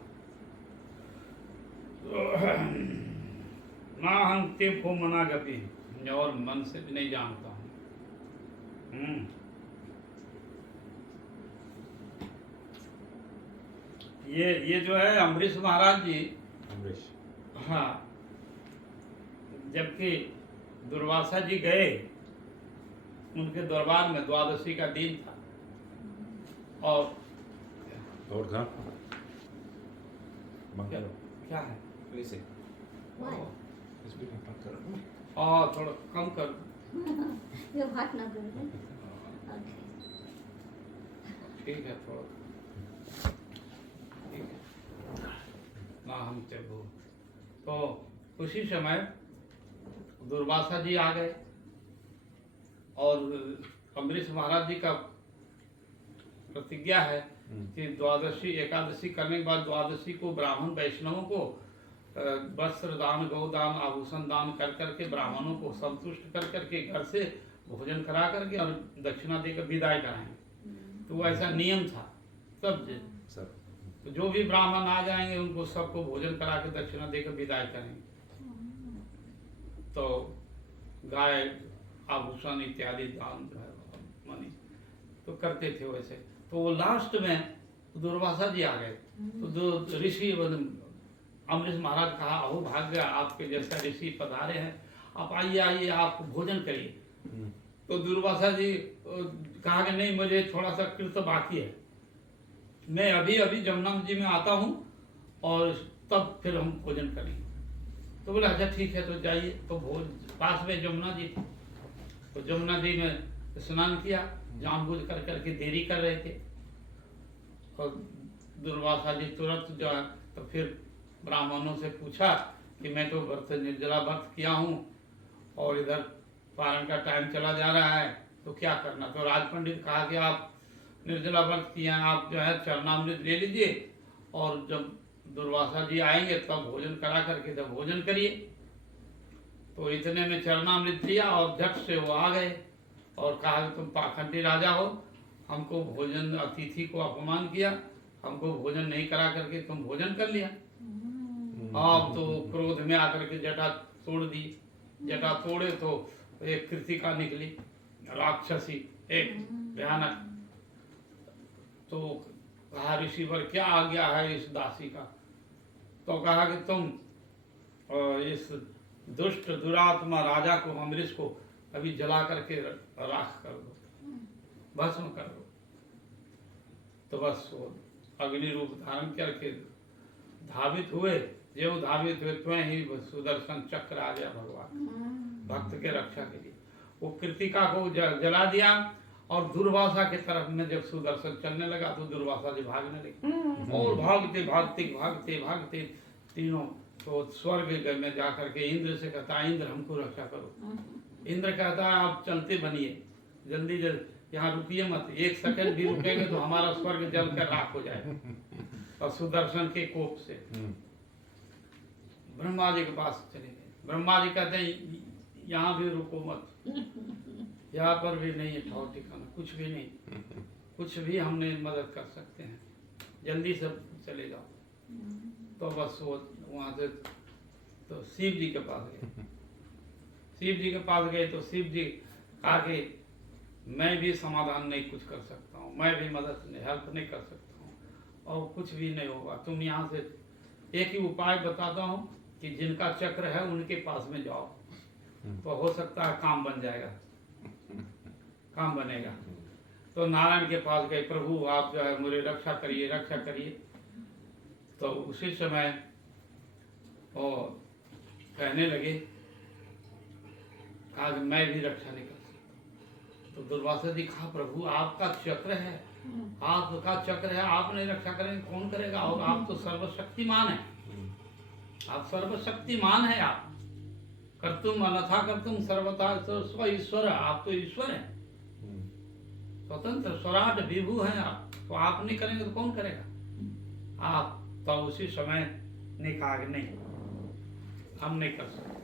ना हम ते को मना गति, और मन से भी नहीं जानता हूँ। ये जो है अम्बरीश महाराज जी, हाँ, जबकि दुर्वासा जी गए उनके दरबार में, द्वादशी का दिन था और था क्या है प्लीज और थोड़ा कम कर ये बात ना करो। ओके, ठीक है, थोड़ा ठीक है ना हम चलो। तो उसी समय दुर्वासा जी आ गए और अम्बरीश महाराज जी का प्रतिज्ञा है कि द्वादशी एकादशी करने के बाद द्वादशी को ब्राह्मण वैष्णवों को वस्त्र दान, गौदान, आभूषण दान कर करके ब्राह्मणों को संतुष्ट कर करके घर से भोजन करा करके और दक्षिणा देकर विदाई कराएंगे। तो ऐसा नियम था सब। तो जो भी ब्राह्मण आ जाएंगे उनको सबको भोजन करा के दक्षिणा देकर विदाई करेंगे। तो गाय, आभूषण इत्यादि दान जो है मनी तो करते थे वैसे। तो वो लास्ट में दुर्वासा जी आ गए तो जो ऋषि अम्बरीश महाराज कहा, अहो भाग्य, आपके जैसा ऋषि पधारे हैं, आप आइए आइए, आप भोजन करिए। तो दुर्वासा जी कहा कि नहीं, मुझे थोड़ा सा कृत बाकी है, मैं अभी अभी जमुना जी में आता हूँ और तब फिर हम भोजन करेंगे। तो बोला अच्छा ठीक है, तो जाइए। तो भोज पास में जमुना जी थी, तो जमुना जी में स्नान किया, जानबूझ कर करके देरी कर रहे थे। और दुर्वासा जी तुरंत जो है तो फिर ब्राह्मणों से पूछा कि मैं तो व्रत निर्जला व्रत किया हूँ और इधर पारण का टाइम चला जा रहा है, तो क्या करना। तो राज पंडित कहा कि आप निर्जला व्रत किया, आप जो है चरणामृत ले लीजिए और जब दुर्वासा जी आएंगे तब भोजन करा करके जब भोजन करिए। तो इतने में चरणामृत लिया और झट से वो आ गए और कहा कि तुम पाखंडी राजा हो, हमको भोजन, अतिथि को अपमान किया, हमको भोजन नहीं करा करके तुम भोजन कर लिया। आप तो क्रोध में आकर के जटा तोड़ दी। जटा तोड़े तो एक कृतिका निकली, राक्षसी, एक भयानक। तो कहा ऋषिवर क्या आज्ञा है इस दासी का। तो कहा कि तुम इस दुष्ट दुरात्मा राजा को, अम्बरीश को अभी जला करके राख कर दो, भस्म कर दो। तो बस वो अग्नि रूप धारण करके धावित हुए। जो धावित हुए तो ही सुदर्शन चक्र आ गया भगवान भक्त के रक्षा के लिए। वो कृतिका को जला दिया और दुर्वासा के तरफ में जब सुदर्शन चलने लगा तो दुर्वासा जी भागने लगे और भागते भागते भागते भागते तीनों तो स्वर्ग में जाकर के इंद्र से कहता है, इंद्र हमको रक्षा करो। इंद्र कहता है आप चलते बनिए, जल्दी जल्दी यहाँ रुकिए मत, एक सेकंड भी रुकेंगे तो हमारा स्वर्ग जल कर राख हो जाएगा। और सुदर्शन के कोप से ब्रह्मा जी के पास चले गए। ब्रह्मा जी कहते हैं यहाँ भी रुको मत, यहाँ पर भी नहीं है ठौर ठिकाना, कुछ भी नहीं, कुछ भी हम नहीं मदद कर सकते हैं, जल्दी से चले जाओ। तो बस वो वहाँ से तो शिव जी के पास गए। शिव जी के पास गए तो शिव जी कहा कि मैं भी समाधान नहीं कुछ कर सकता हूँ, मैं भी मदद नहीं, हेल्प नहीं कर सकता हूँ और कुछ भी नहीं होगा। तुम यहाँ से एक ही उपाय बताता हूँ कि जिनका चक्र है उनके पास में जाओ, तो हो सकता है काम बन जाएगा, काम बनेगा। तो नारायण के पास गए, प्रभु आप जो है मेरी रक्षा करिए, रक्षा करिए। तो उसी समय वो कहने लगे, कहा मैं भी रक्षा नहीं कर सकता, तो दुर्वासा जी कहा, प्रभु आपका चक्र है, आपका चक्र है, आप नहीं रक्षा करेंगे कौन करेगा? और आप तो सर्वशक्तिमान है, आप सर्वशक्तिमान है, आप कर्तुम अन्यथा कर्तुम सर्वथा स्व ईश्वर, आप तो ईश्वर है, स्वतंत्र स्वराट विभु हैं आप, तो आप नहीं करेंगे तो कौन करेगा? आप तो उसी समय ने कहा कि नहीं, हम नहीं कर सकते,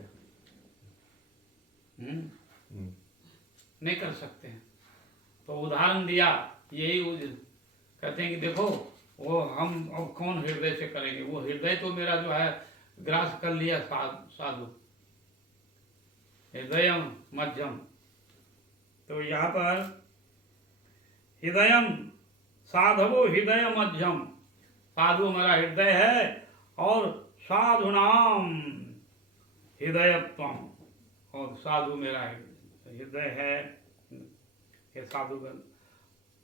नहीं कर सकते हैं। तो उदाहरण दिया, यही कहते हैं कि देखो वो हम अब कौन हृदय से करेंगे, वो हृदय तो मेरा जो है ग्रास कर लिया साधु, हृदय मध्यम। तो यहाँ पर हृदयम साधवो हृदय मध्यम, साधु मेरा हृदय है, और साधु नाम हृदयत्वम, और साधु मेरा हृदय है। ये साधुगण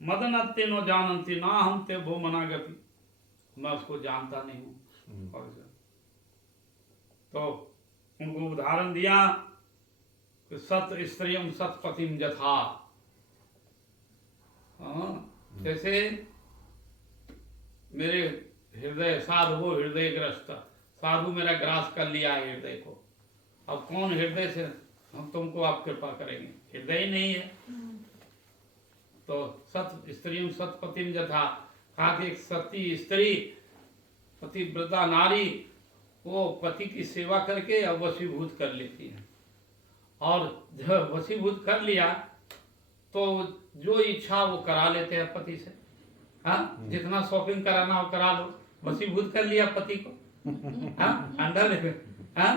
मदनत्ते नो जानन्ति ना हम ते भो मनागति, मैं उसको जानता नहीं हूँ। और तो उनको उदाहरण दिया कि सत स्त्रियम सतपतिम यथा, जैसे मेरे हृदय साधु हृदय ग्रस्त, साधु मेरा ग्रास कर लिया है हृदय को, अब कौन हृदय से हम तुमको आप कृपा करेंगे, हृदय ही नहीं है। तो सत स्त्रियम सतपतिम यथा, कहा कि एक सती स्त्री पतिव्रता नारी वो पति की सेवा करके अब वशीभूत कर लेती है, और जब वशीभूत कर लिया तो जो इच्छा वो करा लेते हैं पति से। हाँ, जितना शॉपिंग कराना हो करा लो, वशीभूत कर लिया पति को। हाँ, अंडर हाँ,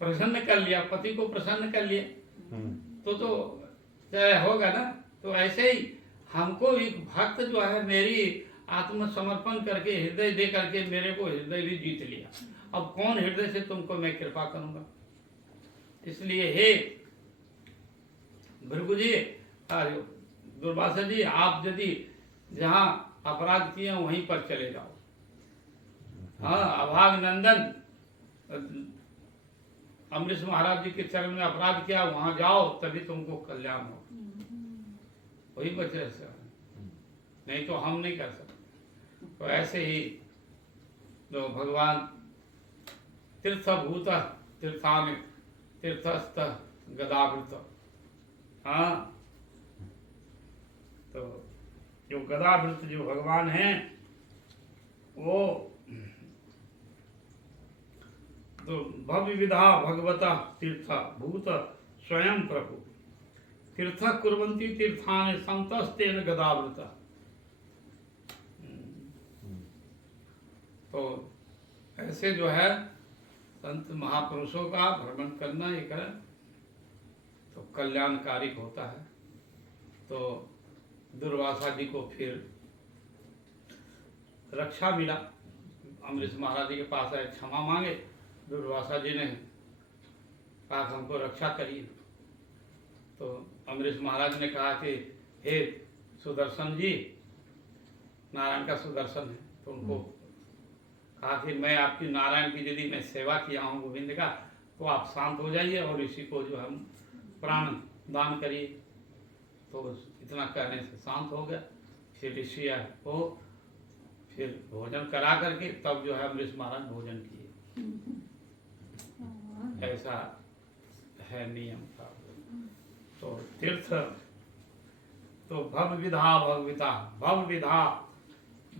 प्रसन्न कर लिया पति को, प्रसन्न कर लिया तो होगा ना। तो ऐसे ही हमको एक भक्त जो है मेरी आत्मसमर्पण करके हृदय दे करके मेरे को हृदय भी जीत लिया, अब कौन हृदय से तुमको मैं कृपा करूंगा। इसलिए हे भृगु जी, दुर्वासा जी, आप यदि जहाँ अपराध किए वहीं पर चले जाओ। हाँ, अभाग नंदन अमरीश महाराज जी के चरण में अपराध किया, वहां जाओ तभी तुमको कल्याण हो, वही बचे रह सकते, नहीं तो हम नहीं कर सकते। तो ऐसे ही जो भगवान तीर्थभूत तीर्थान तीर्थस्थ गदावृत, हाँ, तो जो गदावृत जो भगवान हैं वो तो भव्य विधा भगवता तीर्थ भूत स्वयं प्रभु तीर्थ कुर्वन्ति तीर्थानि संतस्तेन गदावृता। तो ऐसे जो है संत महापुरुषों का भ्रमण करना एक है तो कल्याणकारी होता है। तो दुर्वासा जी को फिर रक्षा मिला, अमरीश महाराज जी के पास आए, क्षमा मांगे, दुर्वासा जी ने कहा हमको रक्षा करिए। तो अमरीश महाराज ने कहा कि हे सुदर्शन जी, नारायण का सुदर्शन है, तो उनको कहा कि मैं आपकी नारायण की यदि मैं सेवा किया हूँ गोविंद का, तो आप शांत हो जाइए और इसी को जो हम प्राण दान करिए। तो इतना कहने से शांत हो गया। फिर ऋषि को फिर भोजन करा करके तब जो है अमरीश महाराज भोजन किए। ऐसा है नियम का। तो तीर्थ तो भव विधा भगविता, भव विधा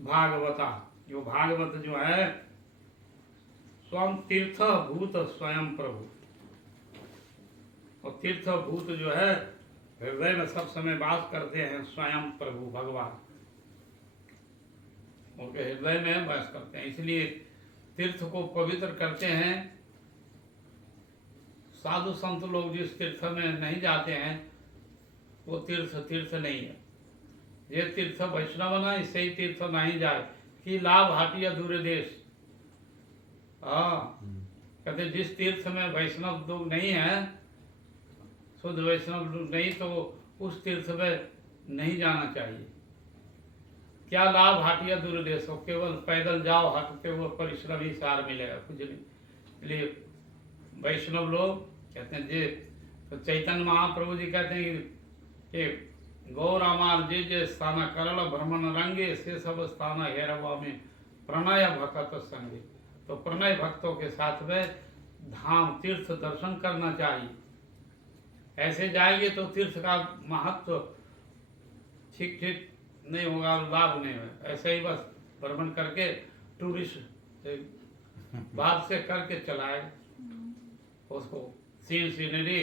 भागवता, जो भागवत जो है स्वयं तीर्थ भूत स्वयं प्रभु, और तीर्थ भूत जो है हृदय में सब समय वास करते हैं स्वयं प्रभु भगवान, उनके हृदय में वास करते हैं। इसलिए तीर्थ को पवित्र करते हैं। साधु संत लोग जिस तीर्थ में नहीं जाते हैं वो तीर्थ नहीं है। ये तीर्थ वैष्णव ना, इससे ही तीर्थ नहीं जाए कि लाभ हाटिया दूर देश। हाँ, कहते जिस तीर्थ में वैष्णव लोग नहीं है, शुद्ध वैष्णव लोग नहीं, तो उस तीर्थ में नहीं जाना चाहिए। क्या लाभ हाटिया दूर देश हो, केवल पैदल जाओ, हटते हुए परिश्रम ही सार मिलेगा, कुछ नहीं। इसलिए वैष्णव लोग कहते हैं जे, तो चैतन्य महाप्रभु जी कहते हैं कि कि गौरामार जे स्थान करल भ्रमण रंगे से सब स्थान हेरवा में प्रणय भक्त संगे। तो प्रणय भक्तों के साथ में धाम तीर्थ दर्शन करना चाहिए। ऐसे जाएंगे तो तीर्थ का महत्व ठीक ठीक नहीं होगा, लाभ नहीं होगा। ऐसे ही बस भ्रमण करके टूरिस्ट बात से करके चलाए, उसको सीनरी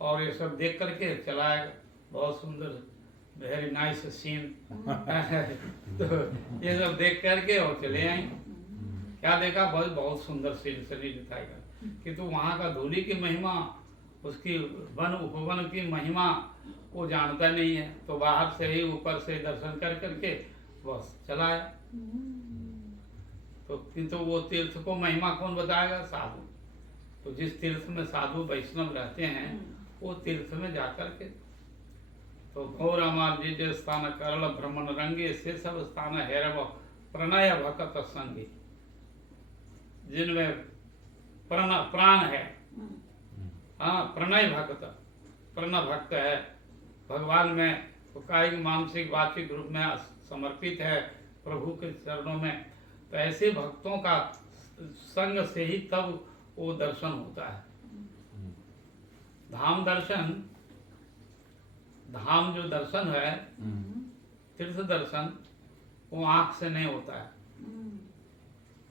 और ये सब देख करके चलाए। बहुत सुंदर, वेरी नाइस सीन तो ये सब देख करके और चले आए। क्या देखा? बहुत बहुत सुंदर सीनरी दिखाएगा कि तो वहाँ का धूली की महिमा, उसकी वन उपवन की महिमा वो जानता नहीं है, तो बाहर से ही ऊपर से दर्शन कर करके बस चला है। तो किंतु वो तीर्थ को महिमा कौन बताएगा? साधु। तो जिस तीर्थ में साधु वैष्णव रहते हैं वो तीर्थ में जाकर के, तो गौर अमार जे स्थान करल भ्रमण रंगे से सब स्थान हैरव प्रणय भक्त संगे। जिनमें प्राण है, हाँ, प्रणय भक्त, प्रणय भक्त है भगवान में, तो कायिक मानसिक वाचिक रूप में समर्पित है प्रभु के चरणों में। तो ऐसे भक्तों का संग से ही तब वो दर्शन होता है। धाम दर्शन, धाम जो दर्शन है, तीर्थ दर्शन, वो आंख से नहीं होता है,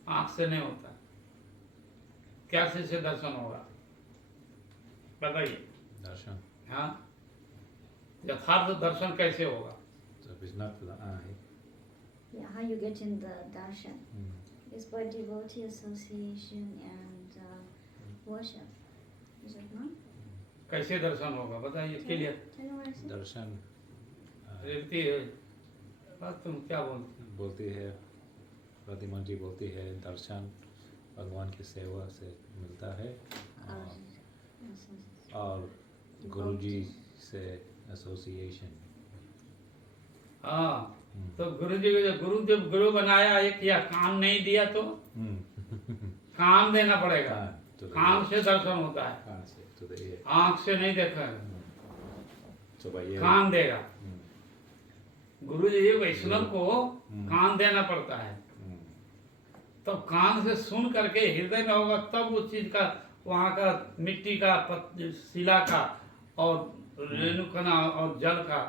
आंख से नहीं होता है। कैसे से दर्शन होगा बताइए? दर्शन, हाँ, यथार्थ दर्शन कैसे होगा? so it's not for the eye. Yeah, how you get in the darshan is by devotee association and worship. Is it not? कैसे दर्शन होगा बताइए? Clear Tell me what I said. दर्शन रेवती है बात, तुम क्या बोलते? बोलती है, प्रतिमा जी बोलती है दर्शन भगवान की सेवा से मिलता है और गुरु जी से एसोसिएशन। हाँ, तो गुरु जी को गुरु जब गुरु बनाया एक या काम नहीं दिया तो काम देना पड़ेगा। काम से दर्शन होता है, आंख से नहीं देखा, काम देगा। गुरु जी वैष्णव को कान देना पड़ता है, तब कान से सुन करके हृदय में होगा, तब उस चीज का, वहाँ का मिट्टी का, शिला का और रेणुकणा और जल का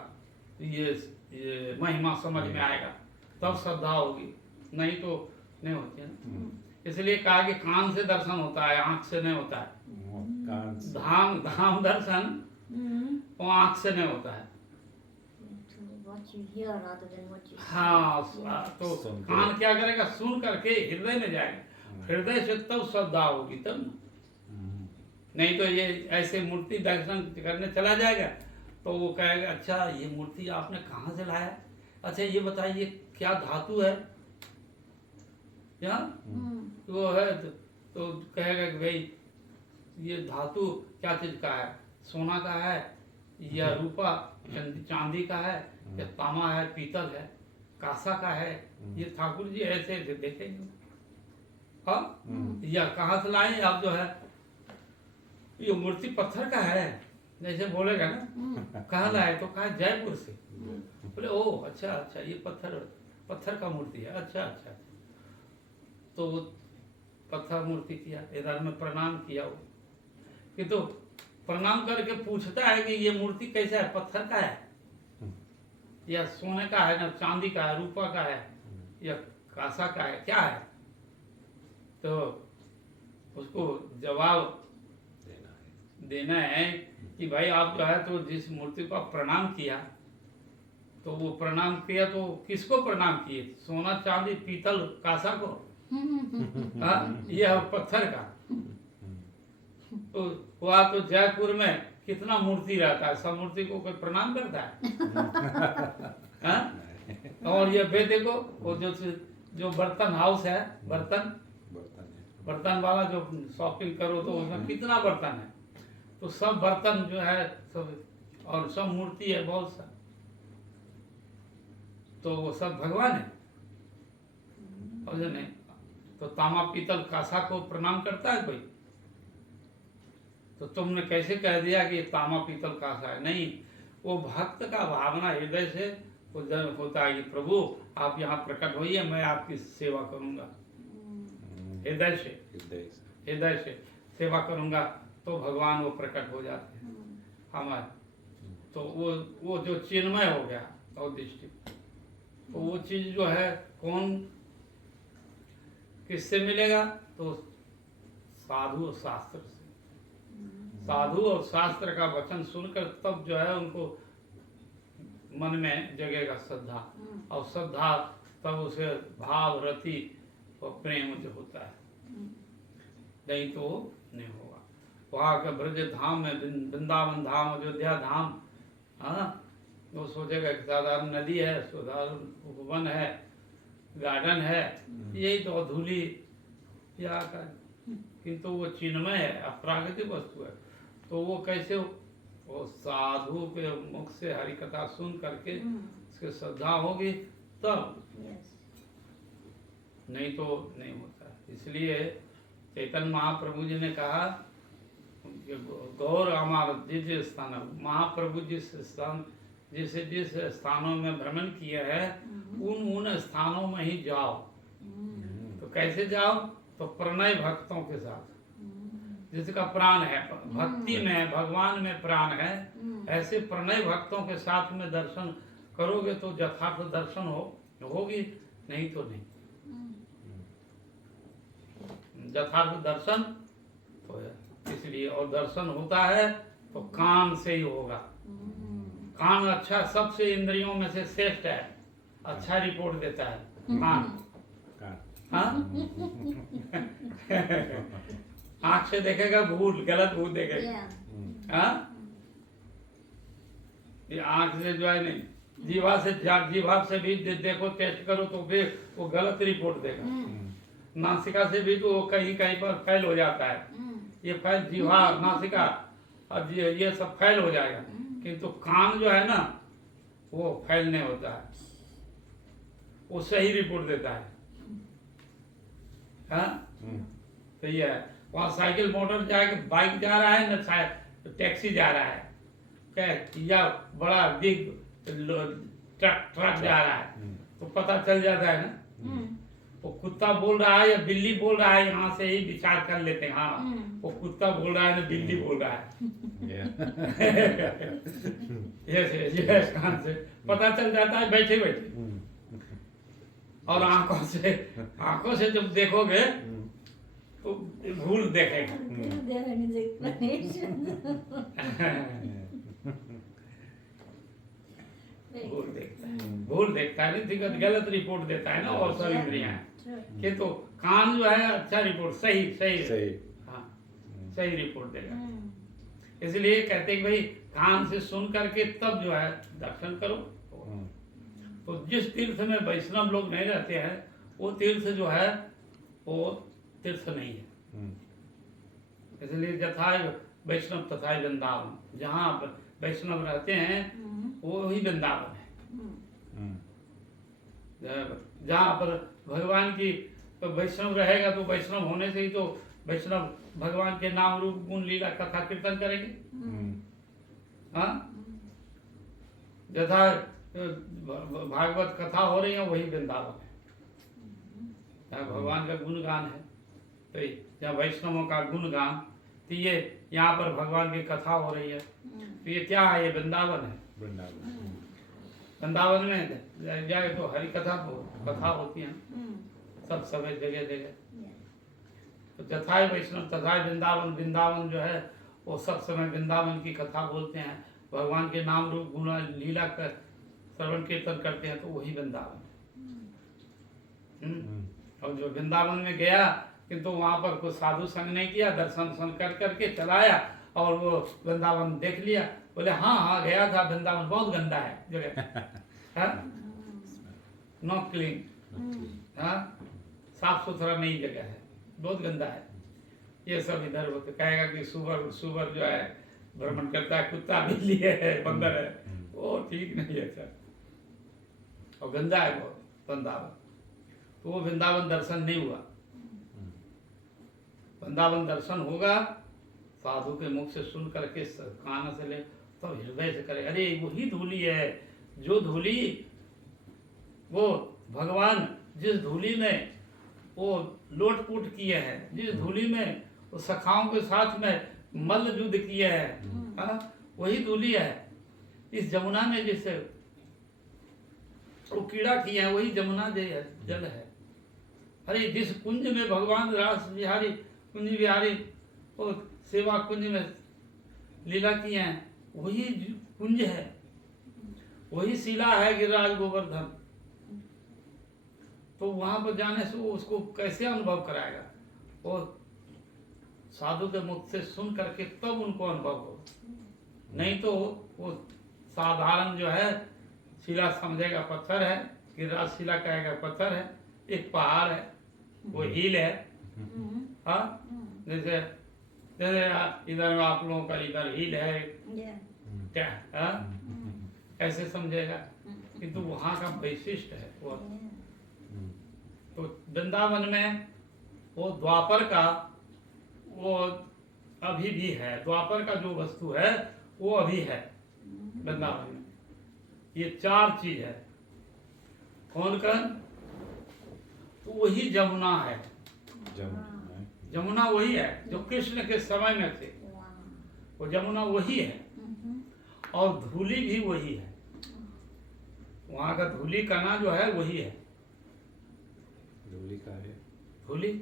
ये महिमा समझ में आएगा, तब श्रद्धा होगी, नहीं तो नहीं होती है ना। इसलिए कहा कि कान से दर्शन होता है, आंख से नहीं होता है। धाम धाम दर्शन वो आंख से नहीं होता है। What you hear rather than what you see. हाँ, तो कान क्या करेगा? सुन करके हृदय में जाएगा, हृदय से तब श्रद्धा होगी तब ना। नहीं तो ये ऐसे मूर्ति दर्शन करने चला जाएगा तो वो कहेगा अच्छा ये मूर्ति आपने कहाँ से लाया? अच्छा ये बताइए क्या धातु है? क्या वो है? तो कहेगा कि भाई ये धातु क्या चीज का है? सोना का है या रूपा चांदी का है या तामा है, पीतल है, कांसा का है? ये ठाकुर जी ऐसे देखेंगे। हाँ, या कहाँ से लाए आप? जो है ये मूर्ति पत्थर का है, जैसे बोलेगा ना, कहाँ लाए? तो कहा जयपुर से। बोले ओ अच्छा अच्छा, ये पत्थर का मूर्ति है, अच्छा अच्छा। तो वो पत्थर मूर्ति किया, इधर में प्रणाम किया वो, कि तो प्रणाम करके पूछता है कि ये मूर्ति कैसा है? पत्थर का है या सोने का है, ना चांदी का है, रूपा का है या कांसा का है, क्या है? तो उसको जवाब देना है कि भाई आप जो है तो जिस मूर्ति को आप प्रणाम किया, तो वो प्रणाम किया तो किसको प्रणाम किए? सोना चांदी पीतल कांसा को? यह पत्थर का। तो वहाँ तो जयपुर में कितना मूर्ति रहता है, सब मूर्ति को कोई प्रणाम करता है? और ये बे देखो वो जो बर्तन हाउस है, बर्तन वाला जो शॉपिंग करो तो उसमें कितना बर्तन है, तो सब बर्तन जो है सब, और सब मूर्ति है बहुत सा, तो वो सब भगवान है। और जो नहीं तो तामा पीतल कांसा को प्रणाम करता है कोई? तो तुमने कैसे कह दिया कि तामा पीतल कांसा है? नहीं, वो भक्त का भावना हृदय से वो जन होता है कि प्रभु आप यहाँ प्रकट होइए, मैं आपकी सेवा करूँगा। हृदय से हृदय से सेवा करूँगा तो भगवान वो प्रकट हो जाते हैं हमारे। तो वो जो चिन्मय हो गया और दृष्टि, तो वो चीज जो है कौन किससे मिलेगा? तो साधु और शास्त्र से। साधु और शास्त्र का वचन सुनकर तब जो है उनको मन में जगेगा श्रद्धा, और श्रद्धा तब उसे भाव रति और प्रेम जो होता है, नहीं तो नहीं होगा। वहाँ का ब्रज धाम में वृंदावन धाम, अयोध्या धाम, हाँ, वो सोचेगा कि साधारण नदी है, साधारण उपवन है, गार्डन है, यही तो अधूली या का, किंतु वो चिन्मय है, अप्राकृतिक वस्तु है। तो वो कैसे वो साधु के मुख से हरि कथा सुन करके उसके श्रद्धा होगी तब, नहीं तो नहीं होता। इसलिए चैतन्य महाप्रभु जी ने कहा गौर हमारा जिस स्थान, महाप्रभु जिस स्थानों में भ्रमण किया है उन स्थानों में ही जाओ। तो कैसे जाओ? तो प्रणय भक्तों के साथ, जिसका प्राण है भक्ति में, भगवान में प्राण है, ऐसे प्रणय भक्तों के साथ में दर्शन करोगे तो यथार्थ दर्शन होगी, नहीं तो नहीं। यथार्थ दर्शन तो है, इसलिए। और दर्शन होता है तो कान से ही होगा। कान अच्छा, सबसे इंद्रियों में से श्रेष्ठ है, अच्छा रिपोर्ट देता है कान। हाँ आँख से देखेगा भूल, गलत भूल देखेगा। हाँ, ये आँख से जो है नहीं, जीवा से भी देखो, टेस्ट करो तो फिर वो गलत रिपोर्ट देगा। नासिका से भी तो कहीं कहीं पर फैल हो जाता है, ये फैल जीवा नासिका और ये सब फैल हो जाएगा, किंतु कान जो है ना वो फैल नहीं होता है, वो सही रिपोर्ट देता है। हाँ, तो ये है। वहाँ साइकिल मोटर जाके बाइक जा रहा है ना, तो टैक्सी जा रहा है क्या, या बड़ा बिग ट्रक जा रहा है, तो पता चल जाता है ना। वो कुत्ता बोल रहा है या बिल्ली बोल रहा है, यहाँ से ही विचार कर लेते हैं। हाँ, वो कुत्ता बोल रहा है ना बिल्ली बोल रहा है। ये कान से पता चल जाता है बैठे बैठे। और आंखों से जब देखोगे तो भूल देखेगा। भूल देखता है, नहीं गलत रिपोर्ट देता है ना, और सब इंद्रियां कि तो कान जो है अच्छा रिपोर्ट, सही हाँ, सही रिपोर्ट देगा। इसलिए कहते हैं कि भाई कान से सुन करके तब जो है दर्शन करो। तो जिस तीर्थ में वैष्णव लोग नहीं रहते हैं वो तीर्थ जो है वो तीर्थ नहीं है। इसलिए यथा वैष्णव तथा वृंदावन, जहाँ वैष्णव रहते हैं वो ही वृंदावन है। जहाँ पर भगवान की वैष्णव रहेगा तो वैष्णव होने से ही तो वैष्णव भगवान के नाम रूप गुण लीला कथा कीर्तन करेंगे। हाँ, यथा भागवत कथा हो रही है वही वृंदावन है, भगवान का गुणगान है। तो जहाँ वैष्णवों का गुणगान, तो ये यहाँ पर भगवान की कथा हो रही है, तो ये क्या है? ये वृंदावन है। वृंदावन में जाए तो हरि कथा होती है सब जगह जगह। तो तथा वैष्णव तथा वृंदावन, वृंदावन जो है वो सब समय वृंदावन की कथा बोलते हैं, भगवान के नाम रूप गुण लीला कर श्रवण कीर्तन करते हैं, तो वही वृंदावन। और जो वृंदावन में गया किंतु वहां पर कोई साधु संग नहीं किया, दर्शन कर करके चलाया और वो वृंदावन देख लिया, बोले हाँ गया था वृंदावन, बहुत गंदा है जगह, नॉट क्लीन, हाँ, साफ सुथरा नहीं जगह है, बहुत गंदा है। ये सब इधर होते कहेगा कि सुअर जो है भ्रमण करता है, कुत्ता बिल्ली है, बंदर है, वो ठीक नहीं है सर, और गंदा है बहुत वृंदावन। तो वो वृंदावन दर्शन नहीं हुआ। वृंदावन दर्शन होगा साधु के मुख से सुन करके, कान से ले, तो हृदय से करे, अरे वही धूली है, जो धूली वो भगवान जिस धूली में वो लोटपूट किए हैं, जिस धूली में वो सखाओं के साथ में मल्ल युद्ध किए हैं, हाँ, वही धूली है। इस जमुना में जिसे वो कीड़ा किए हैं, वही जमुना जल है। अरे जिस कुंज में भगवान रास बिहारी कुंज बिहारी वो सेवा कुंज में लीला किए हैं, वही कुंज है, वही शिला है गिरिराज गोवर्धन। तो वहां पर जाने से वो उसको कैसे अनुभव कराएगा? वो साधु के मुख से सुन करके तब उनको अनुभव हो, नहीं तो वो साधारण जो है शिला समझेगा पत्थर है, गिरिराज शिला कहेगा पत्थर है, एक पहाड़ है, वो हिल है। हाँ, जैसे जैसे इधर आप लोगों का इधर हिल है क्या, हाँ? ऐसे समझेगा, किंतु वहाँ का वैशिष्ट है वो। तो वृंदावन में वो द्वापर का वो अभी भी है, द्वापर का जो वस्तु है वो अभी है वृंदावन में। ये 4 चीज है। कौन कर? तो वही जमुना है, जमुना वही है जो कृष्ण के समय में थे, वो जमुना वही है, और धूली भी वही है। वहाँ का धूली कणा जो है वही है। धूली का है, धूली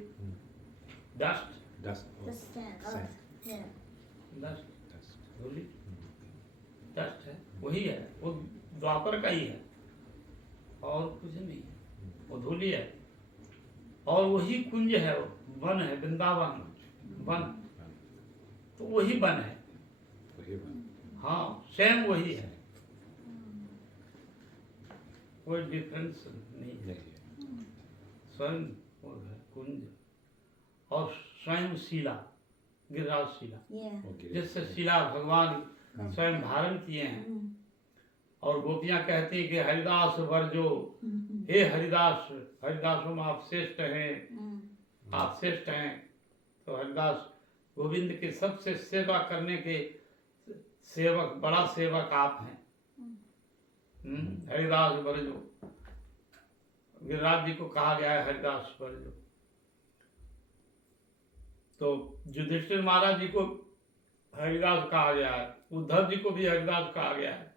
डस्ट, डस्ट धूली डस्ट है, वही है, वो द्वापर का ही है और कुछ नहीं है, वो धूली है। और वही कुंज है, वो वन है, वृंदावन वन, तो वही वन है, हाँ सेम वही है, कोई डिफरेंस नहीं है। स्वयं वो है कुंज, और स्वयं शिला गिरिराज शिला, जिससे शिला भगवान स्वयं धारण किए हैं। और गोपियां कहती हैं कि हरिदास वर्जो, हे हरिदास, हरिदासों में आप श्रेष्ठ हैं, आप श्रेष्ठ हैं। तो हरिदास गोविंद के सबसे सेवा करने के सेवक, बड़ा सेवक आप हैं। हरिदास वर्जो, गिरिराज जी को कहा गया है हरिदास वर्जो। तो युधिष्ठिर महाराज जी को हरिदास कहा गया है, उद्धव जी को भी हरिदास कहा गया है,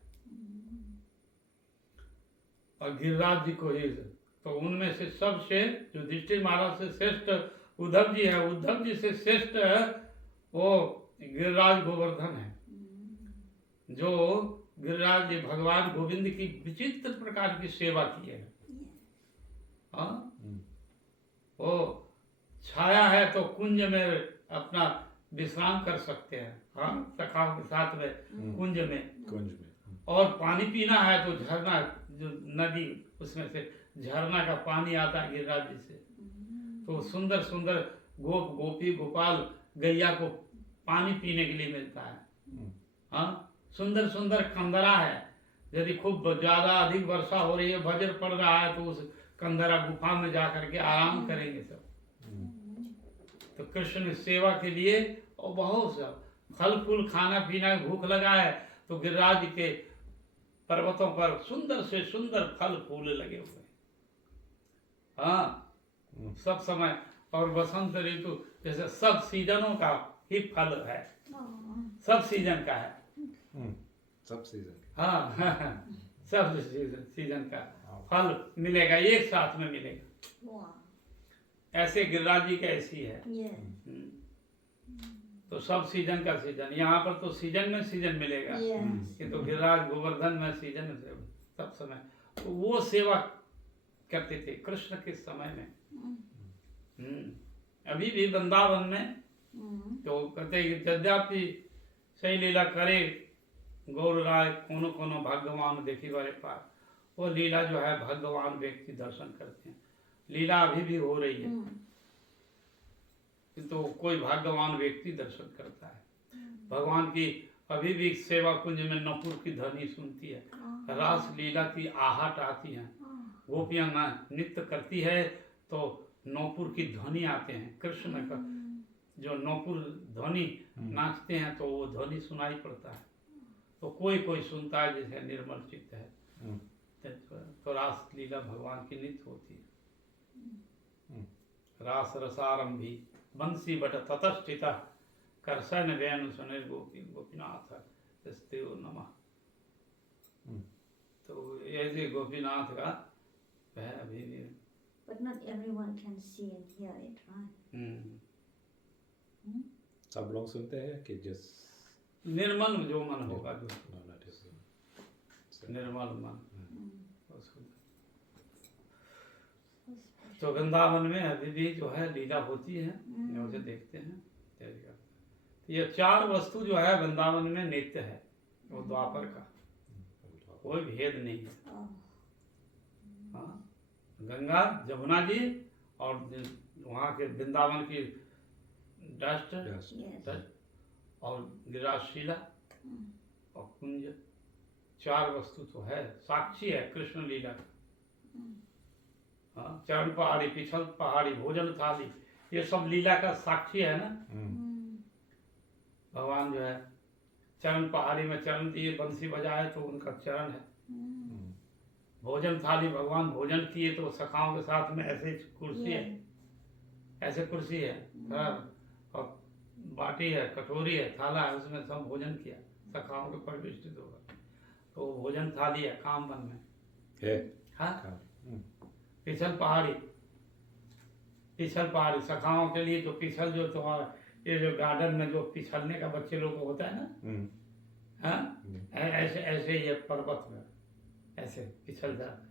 और गिरिराज जी को ही। तो उनमें से सबसे युधिष्ठिर महाराज से श्रेष्ठ उद्धव जी है, उद्धव जी से श्रेष्ठ वो गिरिराज गोवर्धन है, जो गिरिराज जी भगवान गोविंद की विचित्र प्रकार की सेवा की है। हाँ, वो छाया है तो कुंज में अपना विश्राम कर सकते हैं, हाँ, सखाओं के साथ में कुंज में। और पानी पीना है तो झरना, जो नदी उसमें से झरना का पानी आता है गिरिराज जी से, तो सुंदर सुंदर गोप गोपी गोपाल गैया को पानी पीने के लिए मिलता है। हाँ, सुंदर सुंदर कंदरा है, यदि खूब ज्यादा अधिक वर्षा हो रही है, वज्र पड़ रहा है, तो उस कंदरा गुफा में जा करके आराम करेंगे सब। तो कृष्ण सेवा के लिए और बहुत सब फल फूल खाना पीना, भूख लगा है तो गिरिराज के पर्वतों पर सुंदर से सुंदर फल फूल लगे हुए। हाँ, सब समय, और बसंत ऋतु जैसे सब सीजनों का ही फल है, सब सीजन का है, सब सीजन, हाँ, सब सीजन का फल मिलेगा, एक साथ में मिलेगा। ऐसे गिरिराज जी का ऐसी है। तो सब सीजन का सीजन, यहाँ पर तो सीजन में सीजन मिलेगा, ये तो गिरिराज गोवर्धन में सीजन सब समय। तो वो सेवा करते थे कृष्ण के समय में। अभी भी वृंदावन में तो कहते हैं कि यद्यपि सही लीला करे गौर राय कोनो कोनो भगवान देखी वाले पार, वो लीला जो है भगवान व्यक्ति दर्शन करते हैं, लीला अभी भी हो रही है, तो कोई भाग्यवान व्यक्ति दर्शन करता है भगवान की। अभी भी सेवा कुंज में नपुर की ध्वनि सुनती है, रास लीला की आहट आती है, गोपियां नृत्य करती है तो नौपुर की ध्वनि आते हैं, कृष्ण का जो नौपुर ध्वनि नाचते हैं तो वो ध्वनि सुनाई पड़ता है। तो कोई कोई सुनता है जैसे निर्मल चित्त है, हम्म, तो रास लीला भगवान की नित्य होती है। हम्म, रास रसारंभी बंसी बट ततस्थिता करसन वेणु सुनिर गोपी गोपीनाथ स्तेव नमः। हम्म, तो ऐसे गोपीनाथ का है अभी भी। But not everyone can see and hear it, right? सब लोग सुनते हैं कि जिस निर्मल जो मन होगा, जो no, not everyone. So, निर्मल मन So उसको। special. तो वृंदावन में अभी भी जो है लीला होती है, उसे देखते हैं, तैयारी करते हैं। तो ये 4 वस्तु जो है वृंदावन में नित्य है, वो द्वापर का कोई भेद नहीं है। Oh. हाँ, गंगा जमुना जी और वहाँ के वृंदावन की डस्ट yes. Yes. और गिरिराजशिला और कुंज, 4 वस्तु तो है, साक्षी है कृष्ण लीला का। हाँ, चरण पहाड़ी, पिछल पहाड़ी, भोजन थाली, ये सब लीला का साक्षी है ना। भगवान जो है चरण पहाड़ी में चरण दिए, बंसी बजाए तो उनका चरण है। भोजन थाली, भगवान भोजन किए तो सखाओं के साथ में ऐसे कुर्सी है, ऐसे कुर्सी है, और बाटी है, कटोरी है, थाला है, उसमें सब भोजन किया, सखाओं के परिवेष्टित होगा, तो भोजन थाली है काम बन में है। हाँ। हम्म, पिछल पहाड़ी, पिछल पहाड़ी सखाओं के लिए, जो पिछल जो तुम्हारा ये जो गार्डन में जो पिछलने का बच्चे लोग को होता है ना, हाँ, ऐसे ऐसे ये पर्वत में ऐसे पिछल जाता है,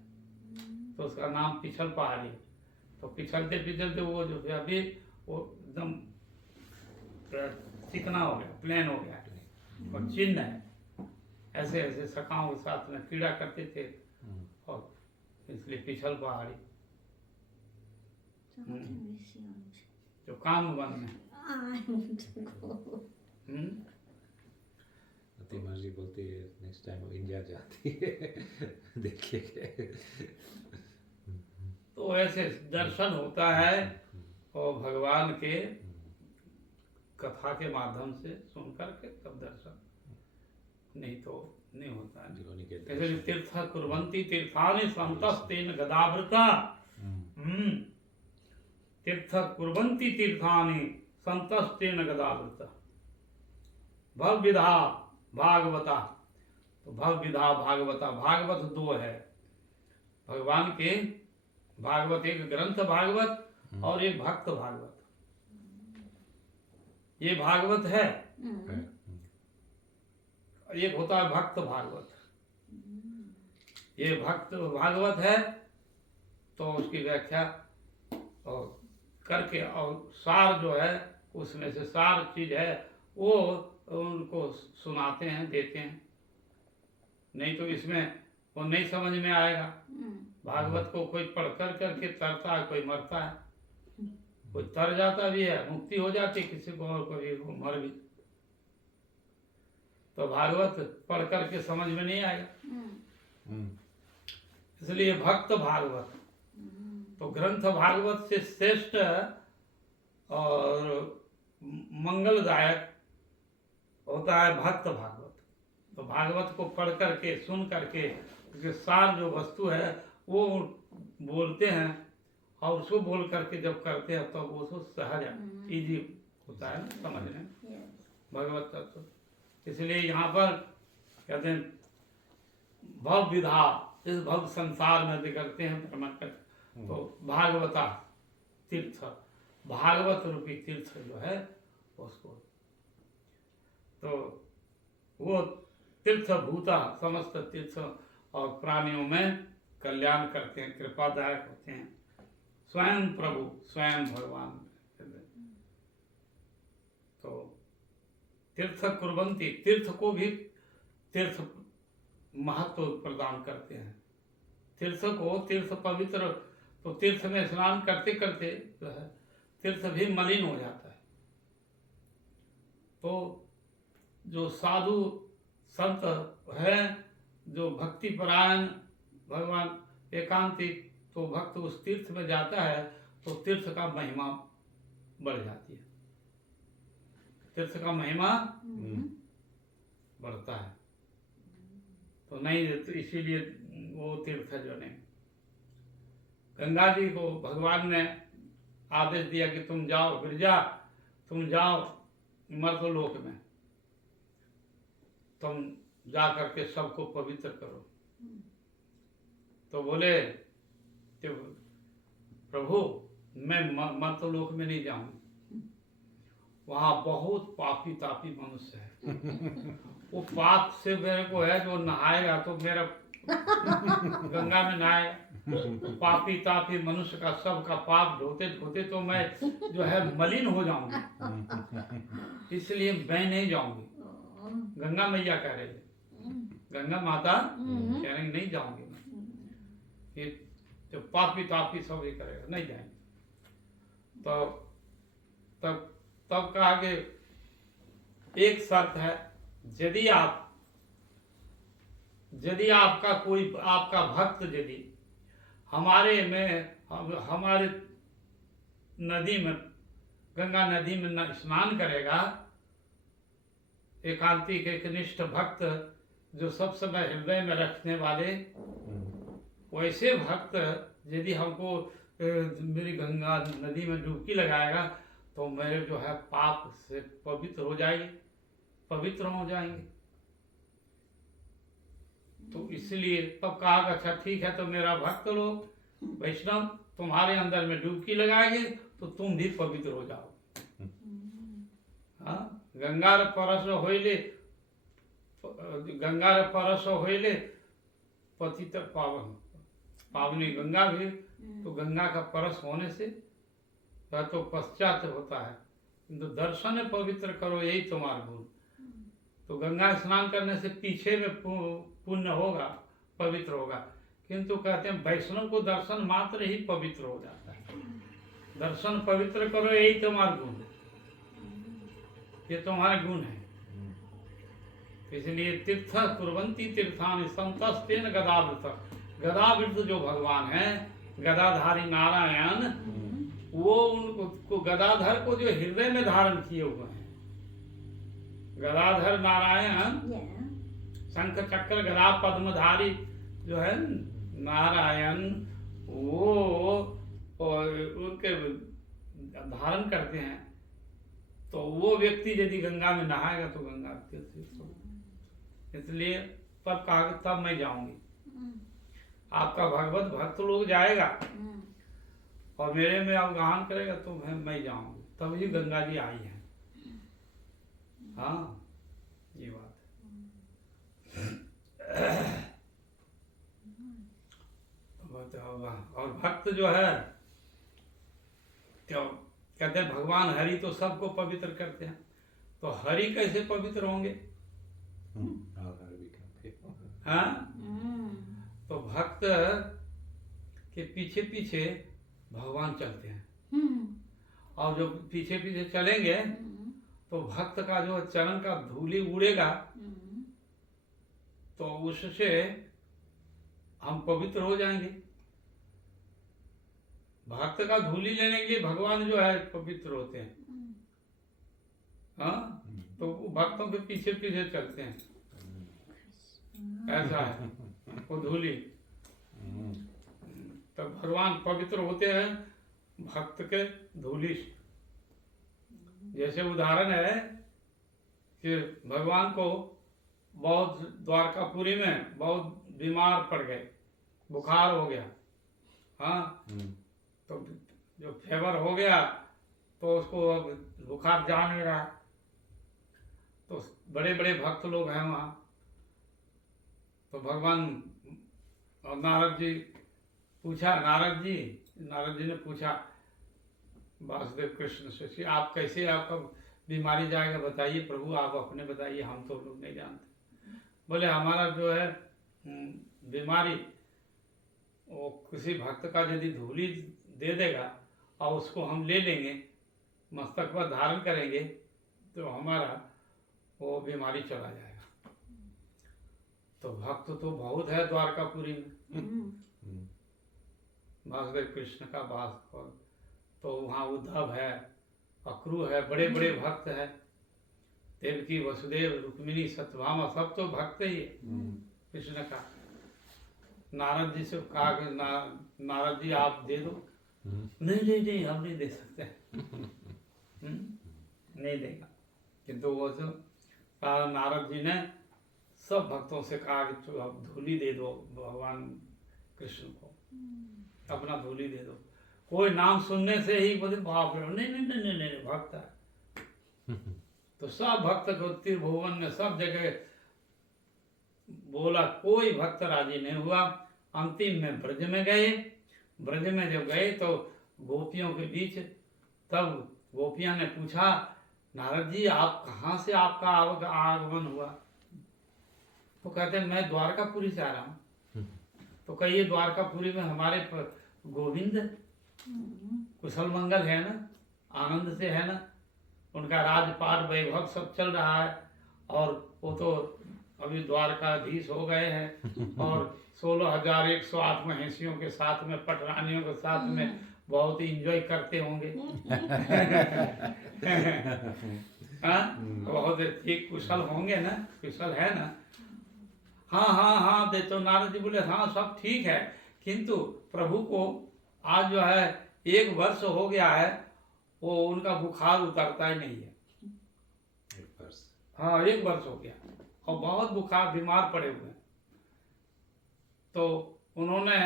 तो उसका नाम पिछल पहाड़ी है। तो पिछलते पिछलते वो जो है अभी वो एकदम चिकना हो गया, प्लेन हो गया, और चिन्ह है, ऐसे ऐसे सखाओं के साथ में क्रीड़ा करते थे, और इसलिए पिछल पहाड़ी। So how can we see on it? जो काम वन में I want to go. प्रतिमा जी बोलती है नेक्स्ट टाइम वो इंडिया जाती है देखिए। तो ऐसे दर्शन होता है, और भगवान के कथा के माध्यम से सुन करके तब दर्शन, नहीं तो नहीं होता है। जीवनी के जैसे तीर्थ कुर्वन्ति तीर्थानि संतस्तेन गदावृता, तीर्थ कुर्वन्ति तीर्थानि संतस्तेन गदावृता। भव विधा भागवता, तो भव विधा भागवता, भागवत 2 है भगवान के, भागवत एक ग्रंथ भागवत और एक भक्त भागवत। ये भागवत है, एक होता है भक्त भागवत। ये भक्त भागवत है तो उसकी व्याख्या और करके, और सार जो है उसमें से सार चीज है वो उनको सुनाते हैं, देते हैं, नहीं तो इसमें वो नहीं समझ में आएगा। भागवत को कोई पढ़ कर करके तरता है, कोई मरता है, कोई तर जाता भी है, मुक्ति हो जाती है किसी को, और कोई वो मर भी। तो भागवत पढ़ करके समझ में नहीं आएगा, इसलिए भक्त भागवत। तो ग्रंथ भागवत से श्रेष्ठ और मंगलदायक होता है भक्त भागवत। तो भागवत को पढ़ करके सुन करके उसके सार जो वस्तु है वो बोलते हैं, और उसको बोल करके जब करते हैं तो वो उसको सहज इजी होता है ना समझने में भगवत तत्व। इसलिए यहाँ पर कहते हैं भव विधा, इस भव संसार में बिगड़ते हैं भ्रमण कर, तो भागवता तीर्थ, भागवत रूपी तीर्थ जो है उसको, तो वो तीर्थ भूता, समस्त तीर्थ और प्राणियों में कल्याण करते हैं, कृपादायक होते हैं। स्वयं प्रभु, स्वयं भगवान, तो तीर्थ कुर्वन्ति, तीर्थ को भी तीर्थ महत्व प्रदान करते हैं। तीर्थ को, तीर्थ पवित्र, तो तीर्थ में स्नान करते करते जो है तीर्थ भी मलिन हो जाता है। तो जो साधु संत है, जो भक्ति परायण भगवान एकांतिक, तो भक्त उस तीर्थ में जाता है तो तीर्थ का महिमा बढ़ जाती है, तीर्थ का महिमा बढ़ता है। तो नहीं, तो इसीलिए वो तीर्थ जो नहीं। गंगा जी को भगवान ने आदेश दिया कि तुम जाओ गिरजा, तुम जाओ मर्तलोक में, तुम जा करके सबको पवित्र करो। तो बोले कि प्रभु मैं मर्तलोक में नहीं जाऊंगी, वहां बहुत पापी तापी मनुष्य है। वो पाप से मेरे को है, जो नहाएगा तो मेरा गंगा में नहाएगा, पापी तापी मनुष्य का सबका पाप धोते धोते तो मैं जो है मलिन हो जाऊंगी, इसलिए मैं नहीं जाऊंगी। गंगा मैया कह रही है, गंगा माता कह रही नहीं जाऊंगी मैं, ये जो पापी तापी सब ये करेगा, नहीं जाएंगे। तो तब कहा कि एक शर्त है, यदि आपका कोई आपका भक्त यदि हमारे नदी में, गंगा नदी में स्नान करेगा, एकांतिक एकनिष्ठ भक्त जो सब समय हृदय में रखने वाले, वैसे भक्त यदि हमको मेरी गंगा नदी में डुबकी लगाएगा तो मेरे जो है पाप से पवित्र हो जाएंगे। तो इसलिए तब कहा अच्छा ठीक है, तो मेरा भक्त लोग वैष्णव तुम्हारे अंदर में डुबकी लगाएंगे तो तुम भी पवित्र हो जाओ। हाँ, गंगार परस होइले पतित पावनी गंगा भी, तो गंगा का परस होने से तो पश्चात होता है, किंतु दर्शन पवित्र करो यही तुम्हारा गुण। तो गंगा स्नान करने से पीछे में पुण्य होगा, पवित्र होगा, किंतु कहते हैं वैष्णव को दर्शन मात्र ही पवित्र हो जाता है। दर्शन पवित्र करो यही तुम्हारा गुण, ये तुम्हारा गुण है। इसलिए तीर्थ कुर्वन्ति तीर्थानि संतस्तेन गदावृत, गदावृत जो भगवान है, गदाधारी नारायण, वो उनको गदाधर को जो हृदय में धारण किए हुए हैं, गदाधर नारायण, शंख चक्र गदा पद्मधारी जो है नारायण, वो उनके धारण करते हैं। तो वो व्यक्ति यदि गंगा में नहाएगा तो गंगा तीर्थ होगा। इसलिए तब कहा कि तब मैं जाऊंगी, आपका भगवत भक्त लोग जाएगा और मेरे में अवगाहन करेगा तो मैं जाऊंगी, तभी गंगा जी आई है। हाँ, ये बात और भक्त जो है तो कहते हैं भगवान हरि तो सबको पवित्र करते हैं, तो हरि कैसे पवित्र होंगे? हाँ, तो भक्त के पीछे पीछे भगवान चलते हैं, और जो पीछे पीछे चलेंगे तो भक्त का जो चरण का धूली उड़ेगा तो उससे हम पवित्र हो जाएंगे। भक्त का धूली लेने के लिए भगवान जो है पवित्र होते हैं। हाँ, तो भक्तों के पीछे पीछे चलते हैं, ऐसा है वो धूली। तो भगवान पवित्र होते हैं भक्त के धूली से। जैसे उदाहरण है कि भगवान को बहुत द्वारकापुरी में बहुत बीमार पड़ गए, बुखार हो गया। हाँ, तो जो फीवर हो गया तो उसको अब बुखार जा नहीं रहा, तो बड़े बड़े भक्त लोग हैं वहाँ। तो भगवान और नारद जी ने पूछा वासुदेव कृष्ण से कि आप कैसे, आपका बीमारी जाएगा बताइए प्रभु, आप अपने बताइए, हम तो लोग नहीं जानते। बोले हमारा जो है बीमारी वो किसी भक्त का यदि धूली दे देगा और उसको हम ले लेंगे, मस्तक पर धारण करेंगे तो हमारा वो बीमारी चला जाएगा। तो भक्त तो बहुत है द्वारकापुरी में, वासुदेव कृष्ण का वास, तो वहाँ उद्धव है, अक्रू है, बड़े बड़े भक्त है, देवकी वसुदेव रुक्मिणी सत्यभामा सब तो भक्त ही है। कृष्ण ने कहा, नारद जी से कहा कि नारद जी आप दे दो। नहीं नहीं नहीं, हम नहीं दे सकते। नहीं देगा। किंतु वो जो नारद जी ने सब भक्तों से कहा कि तो अब धूली दे दो भगवान कृष्ण को, अपना धूली दे दो। कोई नाम सुनने से ही बोले बाप रे, नहीं नहीं नहीं नहीं नहीं, भक्त है। तो सब भक्त को त्रिभुवन ने सब जगह बोला, कोई भक्त राजी नहीं हुआ। अंतिम में ब्रज में गए। ब्रज में जब गए तो गोपियों के बीच, तब गोपियां ने पूछा, नारद जी आप कहाँ से आपका आगमन हुआ? तो कहते हैं मैं द्वारकापुरी से आ रहा हूँ। तो कहिए द्वारकापुरी में हमारे गोविंद कुशल मंगल है ना, आनंद से है ना, उनका राजपाट वैभव सब चल रहा है, और वो तो अभी द्वारकाधीश हो गए हैं, और 16,108 महिषियों के साथ में, पटरानियों के साथ में बहुत ही इंजॉय करते होंगे। हाँ, बहुत ठीक कुशल होंगे ना, कुशल है ना? हाँ हाँ हाँ दे। तो नारद जी बोले हाँ सब ठीक है, किंतु प्रभु को आज जो है 1 वर्ष हो गया है, वो उनका बुखार उतरता ही नहीं है। 1 वर्ष? हाँ 1 वर्ष हो गया, और बहुत बुखार, बीमार पड़े हुए हैं। तो उन्होंने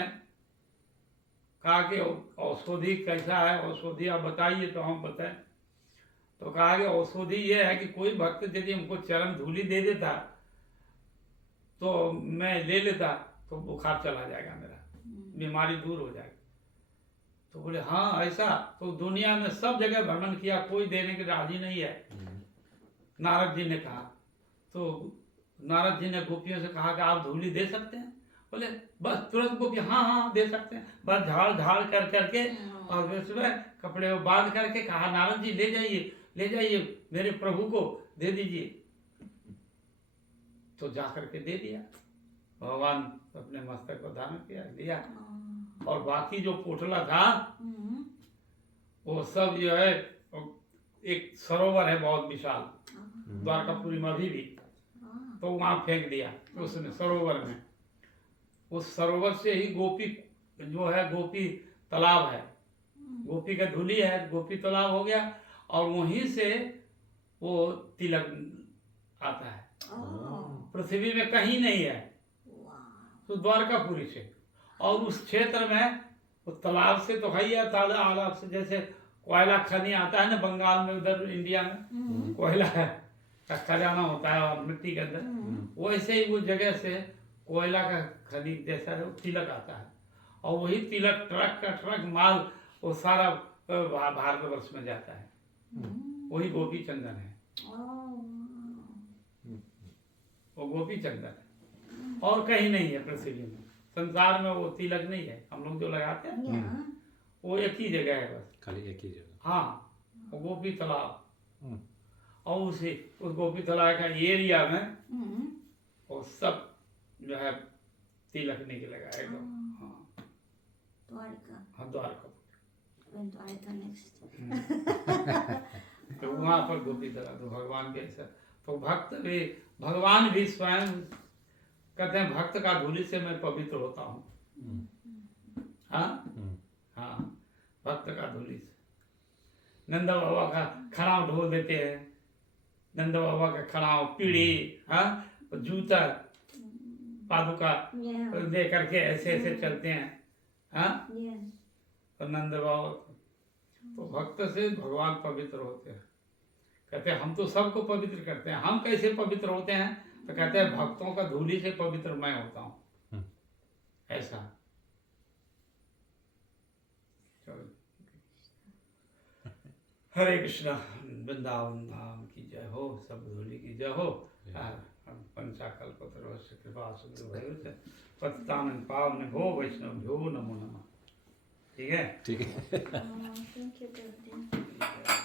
कहा कि औषधि कैसा है, औषधि आप बताइए तो हम बताएं। तो कहा कि औषधि ये है कि कोई भक्त यदि हमको चरण धूलि दे देता तो मैं ले लेता, तो बुखार चला जाएगा, मेरा बीमारी दूर हो जाएगी। तो बोले हाँ ऐसा? तो दुनिया में सब जगह भ्रमण किया, कोई देने के राजी नहीं है। नारद जी ने कहा, तो नारद जी ने गोपियों से कहा कि आप धूलि दे सकते हैं? बोले बस तुरंत गोपी हाँ हाँ दे सकते हैं। बस झाड़ झाड़ कर करके और फिर सुबह कपड़े बांध करके कहा, नारद जी ले जाइए मेरे प्रभु को दे दीजिए। तो जा करके दे दिया, भगवान अपने मस्तक को धारण किया, लिया। और बाकी जो पोटला था वो सब जो है, एक सरोवर है बहुत विशाल द्वारकापुरी में अभी भी, तो वहां फेंक दिया उसने सरोवर में। उस सरोवर से ही गोपी जो है, गोपी तालाब है, गोपी का धूली है, गोपी तालाब हो गया। और वहीं से वो तिलक आता है, पृथ्वी में कहीं नहीं है, तो द्वारकापुरी से। और उस क्षेत्र में वो तालाब से तो है ही, तालाब से जैसे कोयला खनी आता है ना बंगाल में, उधर इंडिया में कोयला है का खजाना होता है मिट्टी के अंदर, वैसे ही वो जगह से कोयला का खनी जैसा तिलक आता है। और वही तिलक ट्रक का ट्रक माल वो सारा भारतवर्ष में जाता है। वही गोपी चंदन है, वो गोपी चंदन है, और कहीं नहीं है पृथ्वी में, संसार में वो तिलक नहीं है। हम लोग जो लगाते हैं वो एक ही जगह है, बस खाली एक ही जगह। हाँ, वो गोपी तालाब। और उस गोपी तालाब का एरिया में वो सब जो है तिलक निकलेगा एकदम। हाँ द्वारका। हाँ द्वारका। द्वारका नेक्स्ट। तो वहाँ पर गोपी तालाब, तो भगवान के ऐसा, तो भक्त भी, भगवान भी स्वयं कहते हैं भक्त का धूलि से मैं पवित्र होता हूँ। हाँ हाँ, भक्त का धूलि से। नंद बाबा का खड़ाव ढो देते हैं, नंद बाबा का खड़ाव, पीढ़ी, हाँ जूता, पादुका दे करके ऐसे ऐसे चलते हैं। हाँ तो नंद बाबा, तो भक्त से भगवान पवित्र होते हैं। कहते हैं हम तो सबको पवित्र करते हैं, हम कैसे पवित्र होते हैं? तो कहते हैं भक्तों का धूलि से पवित्र मैं होता हूँ, ऐसा। हरे कृष्णा। वृंदावन धाम की जय हो, सब धूलि की जय हो। पंचाकल्पतरुश्च कृपा सिंधु भैरव पतितानां पावनेभ्यो वैष्णवेभ्यो नमो नमः। ठीक है। Thank you, Prabhupada.